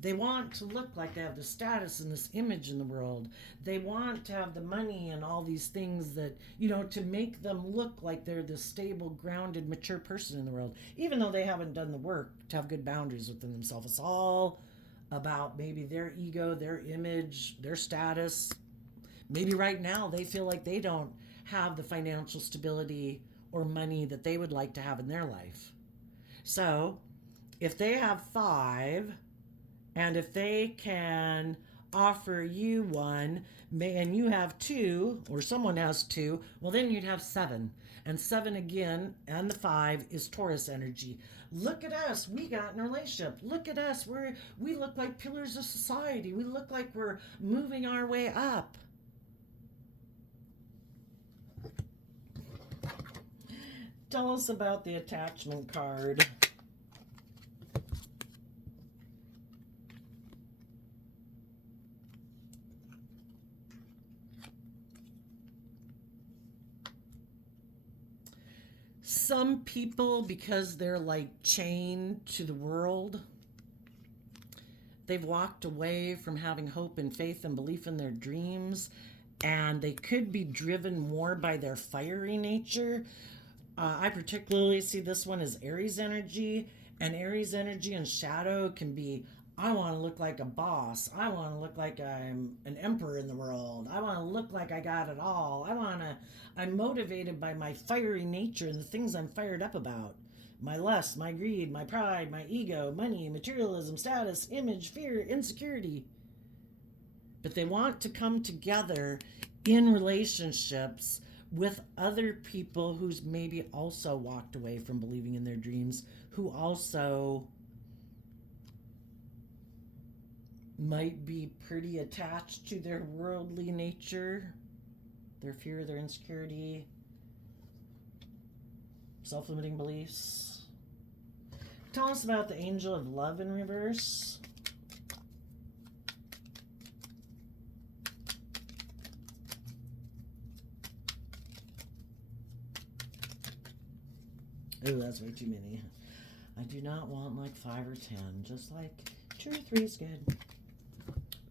They want to look like they have the status and this image in the world. They want to have the money and all these things that, to make them look like they're this stable, grounded, mature person in the world, even though they haven't done the work to have good boundaries within themselves. It's all about maybe their ego, their image, their status. Maybe right now they feel like they don't have the financial stability or money that they would like to have in their life. So if they have 5, and if they can offer you 1, and you have 2, or someone has 2, well, then you'd have 7. And 7 again, and the 5 is Taurus energy. Look at us. We got in a relationship. Look at us. We look like pillars of society. We look like we're moving our way up. Tell us about the attachment card. Some people, because they're like chained to the world, they've walked away from having hope and faith and belief in their dreams, and they could be driven more by their fiery nature. I particularly see this one as Aries energy, and Aries energy and shadow can be, I want to look like a boss. I want to look like I'm an emperor in the world. I want to look like I got it all. I'm motivated by my fiery nature and the things I'm fired up about. My lust, my greed, my pride, my ego, money, materialism, status, image, fear, insecurity. But they want to come together in relationships with other people who's maybe also walked away from believing in their dreams, who also might be pretty attached to their worldly nature, their fear, their insecurity, self-limiting beliefs. Tell us about the Angel of Love in reverse. Oh, that's way too many. I do not want like 5 or 10. Just like 2 or 3 is good.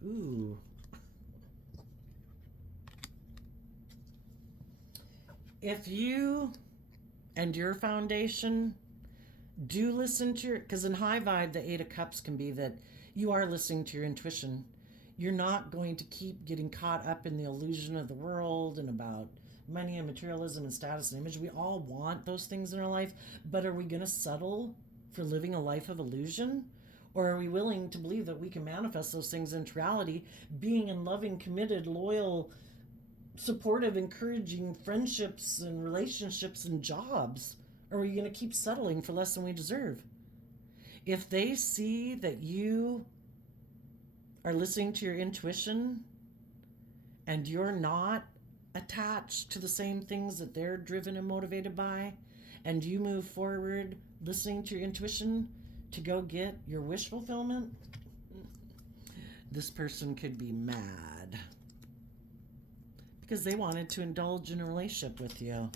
Ooh. If you and your foundation do listen to your, because in high vibe, the 8 of Cups can be that you are listening to your intuition. You're not going to keep getting caught up in the illusion of the world and about money and materialism and status and image. We all want those things in our life, but are we going to settle for living a life of illusion? Or are we willing to believe that we can manifest those things into reality, being in loving, committed, loyal, supportive, encouraging friendships and relationships and jobs? Or are you going to keep settling for less than we deserve? If they see that you are listening to your intuition and you're not attached to the same things that they're driven and motivated by, and you move forward listening to your intuition to go get your wish fulfillment, this person could be mad because they wanted to indulge in a relationship with you.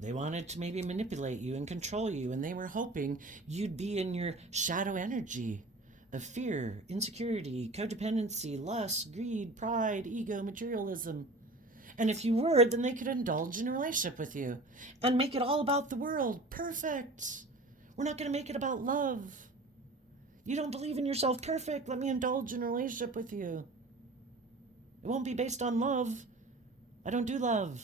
They wanted to maybe manipulate you and control you, and they were hoping you'd be in your shadow energy of fear, insecurity, codependency, lust, greed, pride, ego, materialism. And if you were, then they could indulge in a relationship with you and make it all about the world. Perfect. We're not going to make it about love. You don't believe in yourself. Perfect. Let me indulge in a relationship with you. It won't be based on love. I don't do love.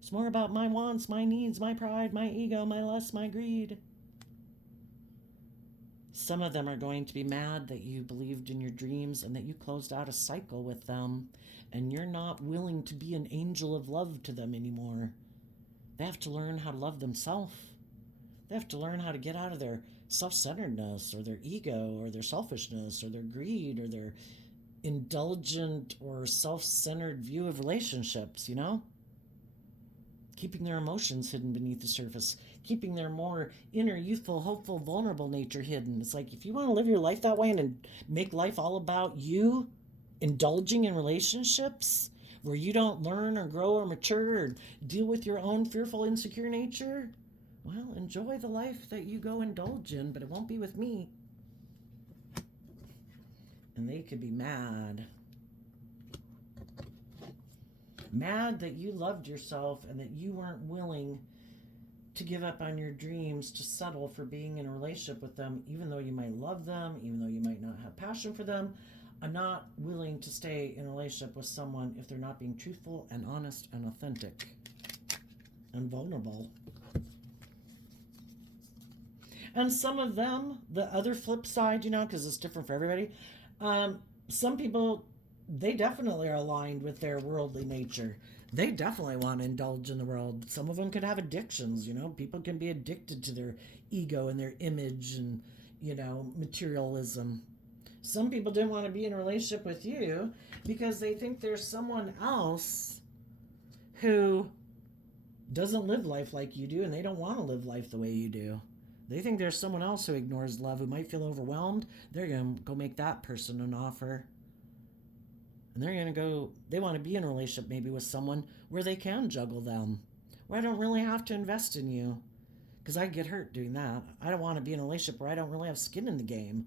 It's more about my wants, my needs, my pride, my ego, my lust, my greed. Some of them are going to be mad that you believed in your dreams and that you closed out a cycle with them, and you're not willing to be an angel of love to them anymore. They have to learn how to love themselves. They have to learn how to get out of their self-centeredness or their ego or their selfishness or their greed or their indulgent or self-centered view of relationships, keeping their emotions hidden beneath the surface, keeping their more inner, youthful, hopeful, vulnerable nature hidden. It's like, if you want to live your life that way and make life all about you indulging in relationships where you don't learn or grow or mature or deal with your own fearful, insecure nature, well, enjoy the life that you go indulge in, but it won't be with me. And they could be mad. Mad that you loved yourself and that you weren't willing to give up on your dreams to settle for being in a relationship with them, even though you might love them, even though you might not have passion for them. I'm not willing to stay in a relationship with someone if they're not being truthful and honest and authentic and vulnerable. And some of them, the other flip side, because it's different for everybody, some people, they definitely are aligned with their worldly nature. They definitely want to indulge in the world. Some of them could have addictions, People can be addicted to their ego and their image and, materialism. Some people didn't want to be in a relationship with you because they think there's someone else who doesn't live life like you do, and they don't want to live life the way you do. They think there's someone else who ignores love, who might feel overwhelmed. They're going to go make that person an offer. And they're going to go, they want to be in a relationship maybe with someone where they can juggle them, where I don't really have to invest in you, because I get hurt doing that. I don't want to be in a relationship where I don't really have skin in the game.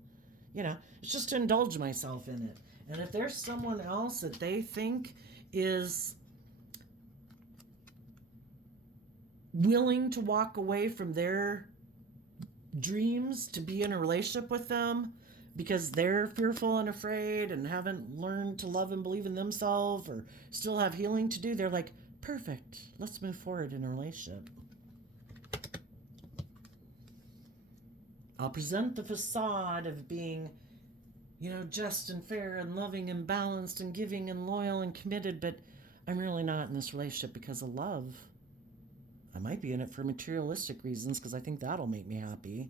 It's just to indulge myself in it. And if there's someone else that they think is willing to walk away from their dreams to be in a relationship with them because they're fearful and afraid and haven't learned to love and believe in themselves or still have healing to do, they're like, perfect, let's move forward in a relationship. I'll present the facade of being, just and fair and loving and balanced and giving and loyal and committed, but I'm really not in this relationship because of love. I might be in it for materialistic reasons because I think that'll make me happy.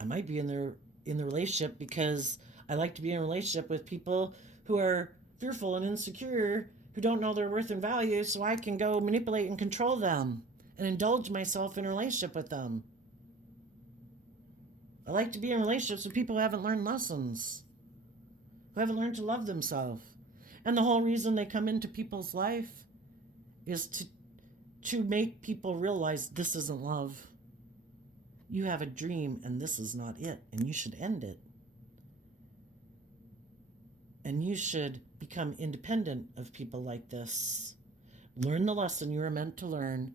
I might be in the relationship because I like to be in a relationship with people who are fearful and insecure, who don't know their worth and value, so I can go manipulate and control them and indulge myself in a relationship with them. I like to be in relationships with people who haven't learned lessons, who haven't learned to love themselves. And the whole reason they come into people's life is to make people realize this isn't love. You have a dream and this is not it, and you should end it. And you should become independent of people like this. Learn the lesson you are meant to learn,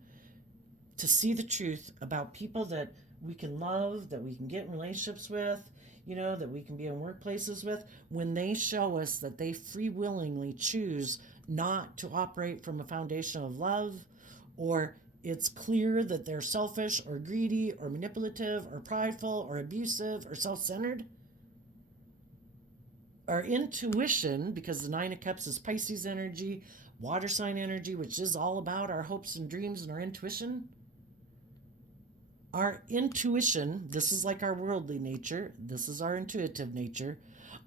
to see the truth about people that we can love, that we can get in relationships with, that we can be in workplaces with, when they show us that they free willingly choose not to operate from a foundation of love, or it's clear that they're selfish or greedy or manipulative or prideful or abusive or self-centered. Our intuition, because the Nine of Cups is Pisces energy, water sign energy, which is all about our hopes and dreams and our intuition. Our intuition, this is like our worldly nature. This is our intuitive nature.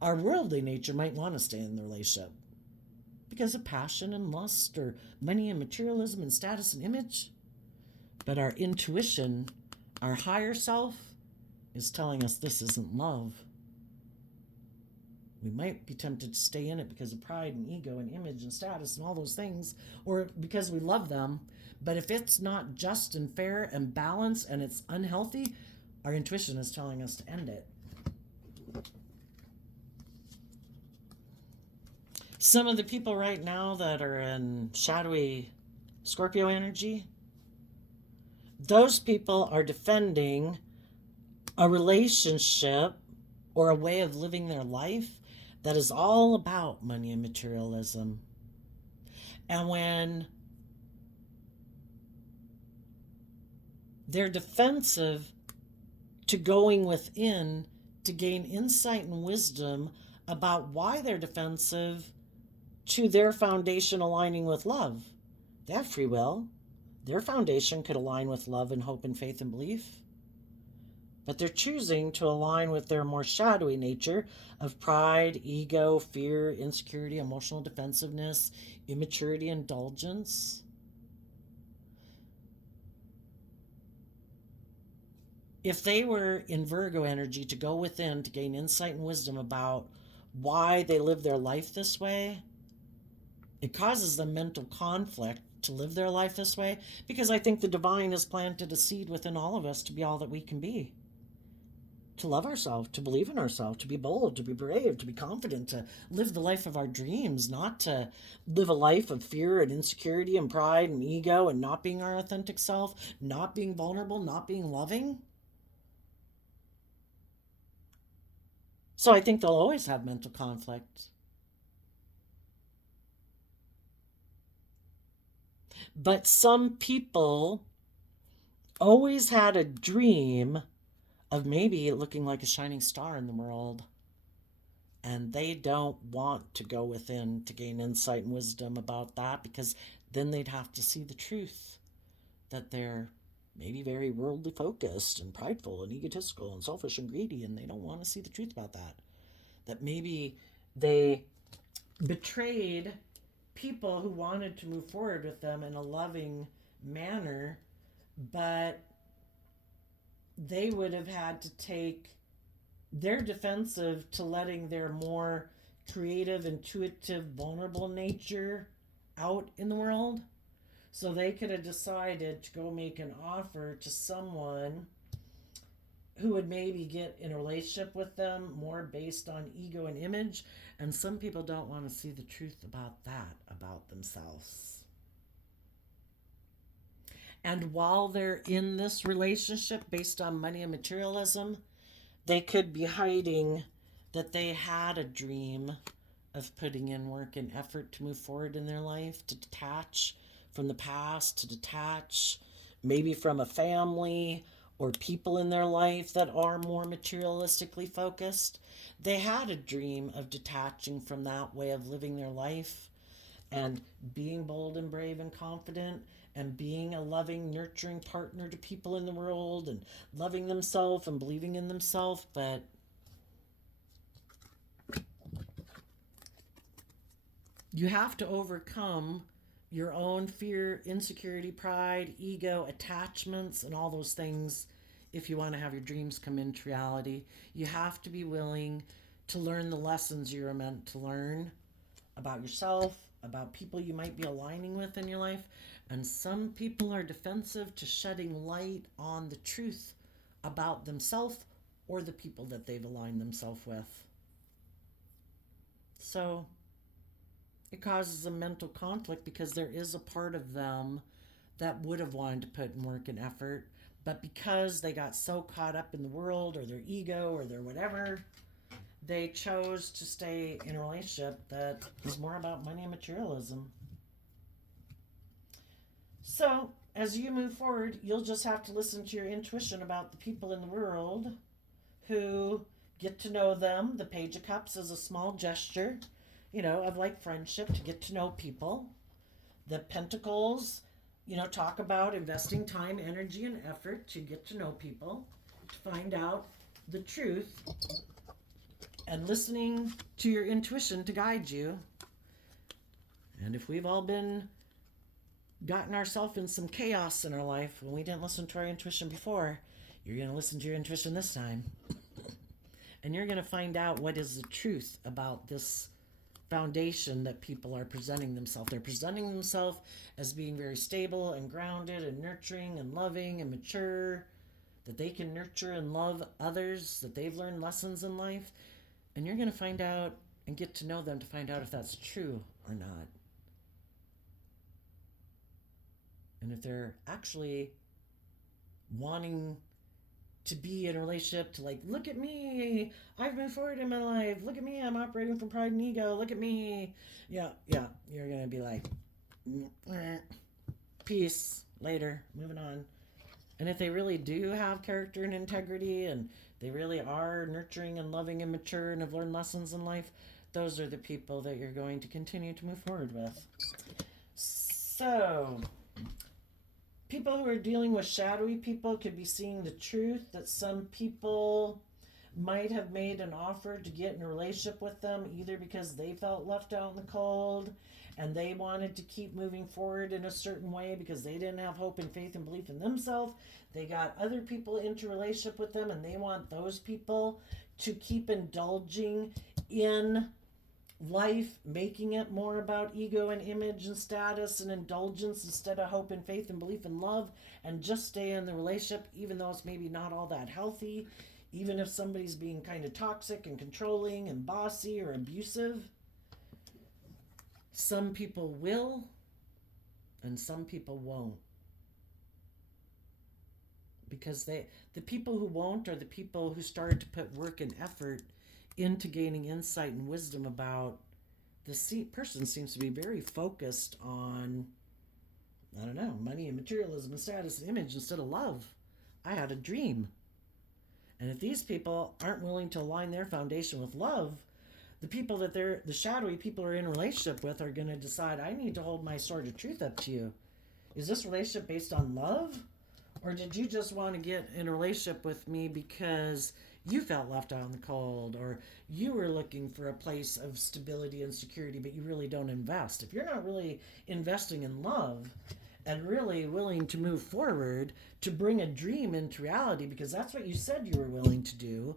Our worldly nature might want to stay in the relationship because of passion and lust or money and materialism and status and image. But our intuition, our higher self, is telling us this isn't love. We might be tempted to stay in it because of pride and ego and image and status and all those things, or because we love them. But if it's not just and fair and balanced and it's unhealthy, our intuition is telling us to end it. Some of the people right now that are in shadowy Scorpio energy, those people are defending a relationship or a way of living their life that is all about money and materialism. And when they're defensive to going within to gain insight and wisdom about why they're defensive to their foundation aligning with love. They have free will. Their foundation could align with love and hope and faith and belief. But they're choosing to align with their more shadowy nature of pride, ego, fear, insecurity, emotional defensiveness, immaturity, indulgence. If they were in Virgo energy to go within to gain insight and wisdom about why they live their life this way, it causes them mental conflict to live their life this way, because I think the divine has planted a seed within all of us to be all that we can be. To love ourselves, to believe in ourselves, to be bold, to be brave, to be confident, to live the life of our dreams, not to live a life of fear and insecurity and pride and ego and not being our authentic self, not being vulnerable, not being loving. So I think they'll always have mental conflict. But some people always had a dream of maybe looking like a shining star in the world. And they don't want to go within to gain insight and wisdom about that, because then they'd have to see the truth that they're maybe very worldly focused and prideful and egotistical and selfish and greedy, and they don't want to see the truth about that. That maybe they betrayed people who wanted to move forward with them in a loving manner, but they would have had to take their defensive to letting their more creative, intuitive, vulnerable nature out in the world. So they could have decided to go make an offer to someone who would maybe get in a relationship with them more based on ego and image. And some people don't want to see the truth about that, about themselves. And while they're in this relationship based on money and materialism, they could be hiding that they had a dream of putting in work and effort to move forward in their life, to detach from the past, to detach maybe from a family or people in their life that are more materialistically focused. They had a dream of detaching from that way of living their life and being bold and brave and confident and being a loving, nurturing partner to people in the world and loving themselves and believing in themselves. But you have to overcome your own fear, insecurity, pride, ego, attachments, and all those things if you want to have your dreams come into reality. You have to be willing to learn the lessons you're meant to learn about yourself, about people you might be aligning with in your life. And some people are defensive to shedding light on the truth about themselves or the people that they've aligned themselves with. So it causes a mental conflict because there is a part of them that would have wanted to put in work and effort, but because they got so caught up in the world or their ego or their whatever, they chose to stay in a relationship that is more about money and materialism. So as you move forward, you'll just have to listen to your intuition about the people in the world who get to know them. The Page of Cups is a small gesture, of like friendship, to get to know people. The Pentacles, talk about investing time, energy, and effort to get to know people, to find out the truth, and listening to your intuition to guide you. And if we've all gotten ourselves in some chaos in our life when we didn't listen to our intuition before, you're going to listen to your intuition this time. And you're going to find out what is the truth about this foundation that people are presenting themselves. They're presenting themselves as being very stable and grounded and nurturing and loving and mature, that they can nurture and love others, that they've learned lessons in life. And you're going to find out and get to know them to find out if that's true or not. And if they're actually wanting to be in a relationship to look at me, I've moved forward in my life, look at me, I'm operating from pride and ego, look at me. Yeah, you're going to be like, peace, later, moving on. And if they really do have character and integrity and they really are nurturing and loving and mature and have learned lessons in life, those are the people that you're going to continue to move forward with. So, people who are dealing with shadowy people could be seeing the truth that some people might have made an offer to get in a relationship with them either because they felt left out in the cold and they wanted to keep moving forward in a certain way because they didn't have hope and faith and belief in themselves. They got other people into a relationship with them and they want those people to keep indulging in life, making it more about ego and image and status and indulgence instead of hope and faith and belief and love, and just stay in the relationship even though it's maybe not all that healthy, even if somebody's being kind of toxic and controlling and bossy or abusive. Some people will and some people won't, because the people who won't are the people who started to put work and effort into gaining insight and wisdom about the person seems to be very focused on, I don't know, money and materialism and status and image instead of love. I had a dream. And if these people aren't willing to align their foundation with love, the people that the shadowy people are in a relationship with are going to decide, I need to hold my sword of truth up to you. Is this relationship based on love? Or did you just want to get in a relationship with me because you felt left out in the cold, or you were looking for a place of stability and security, but you really don't invest? If you're not really investing in love and really willing to move forward to bring a dream into reality, because that's what you said you were willing to do.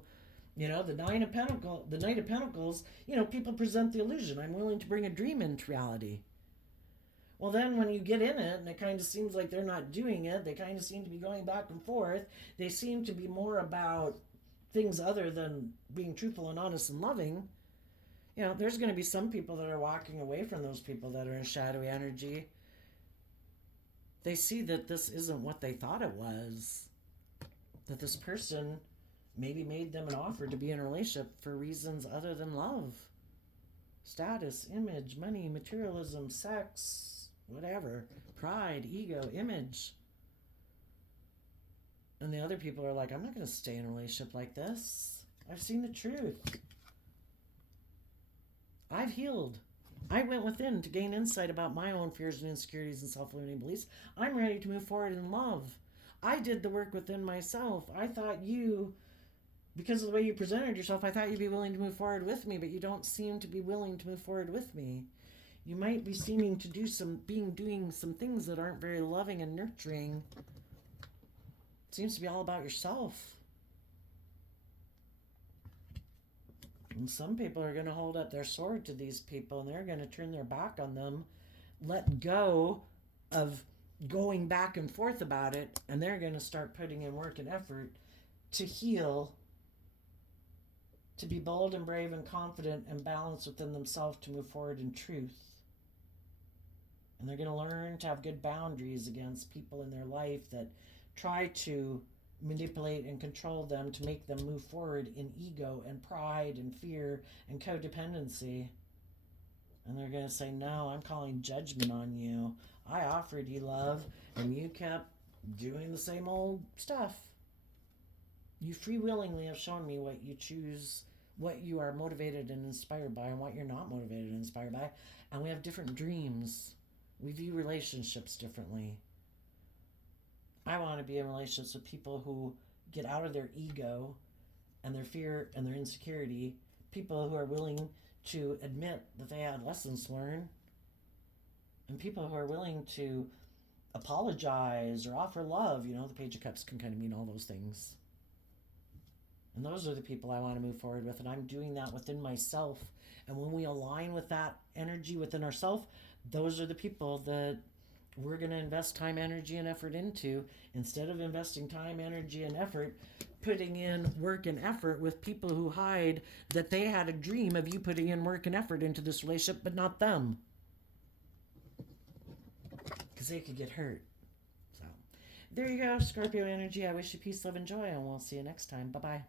You know, the Knight of Pentacles, you know, people present the illusion, I'm willing to bring a dream into reality. Well, then when you get in it and it kind of seems like they're not doing it, they kind of seem to be going back and forth. They seem to be more about things other than being truthful and honest and loving. You know, there's going to be some people that are walking away from those people that are in shadowy energy. They see that this isn't what they thought it was. That this person maybe made them an offer to be in a relationship for reasons other than love. Status, image, money, materialism, sex, whatever. Pride, ego, image. And the other people are like, I'm not going to stay in a relationship like this. I've seen the truth. I've healed. I went within to gain insight about my own fears and insecurities and self-limiting beliefs. I'm ready to move forward in love. I did the work within myself. I thought you, because of the way you presented yourself, I thought you'd be willing to move forward with me, but you don't seem to be willing to move forward with me. You might be seeming to doing some things that aren't very loving and nurturing. It seems to be all about yourself. And some people are going to hold up their sword to these people and they're going to turn their back on them, let go of going back and forth about it, and they're going to start putting in work and effort to heal, to be bold and brave and confident and balanced within themselves to move forward in truth. And they're going to learn to have good boundaries against people in their life that try to manipulate and control them to make them move forward in ego and pride and fear and codependency. And they're going to say, no, I'm calling judgment on you. I offered you love and you kept doing the same old stuff. You free willingly have shown me what you choose, what you are motivated and inspired by, and what you're not motivated and inspired by. And we have different dreams. We view relationships differently. I want to be in relationships with people who get out of their ego and their fear and their insecurity, people who are willing to admit that they had lessons learned, and people who are willing to apologize or offer love. You know, the Page of Cups can kind of mean all those things. And those are the people I want to move forward with, and I'm doing that within myself. And when we align with that energy within ourselves, those are the people that we're going to invest time, energy, and effort into, instead of investing time, energy, and effort putting in work and effort with people who hide that they had a dream of you putting in work and effort into this relationship, but not them. Because they could get hurt. So there you go, Scorpio energy. I wish you peace, love, and joy, and we'll see you next time. Bye-bye.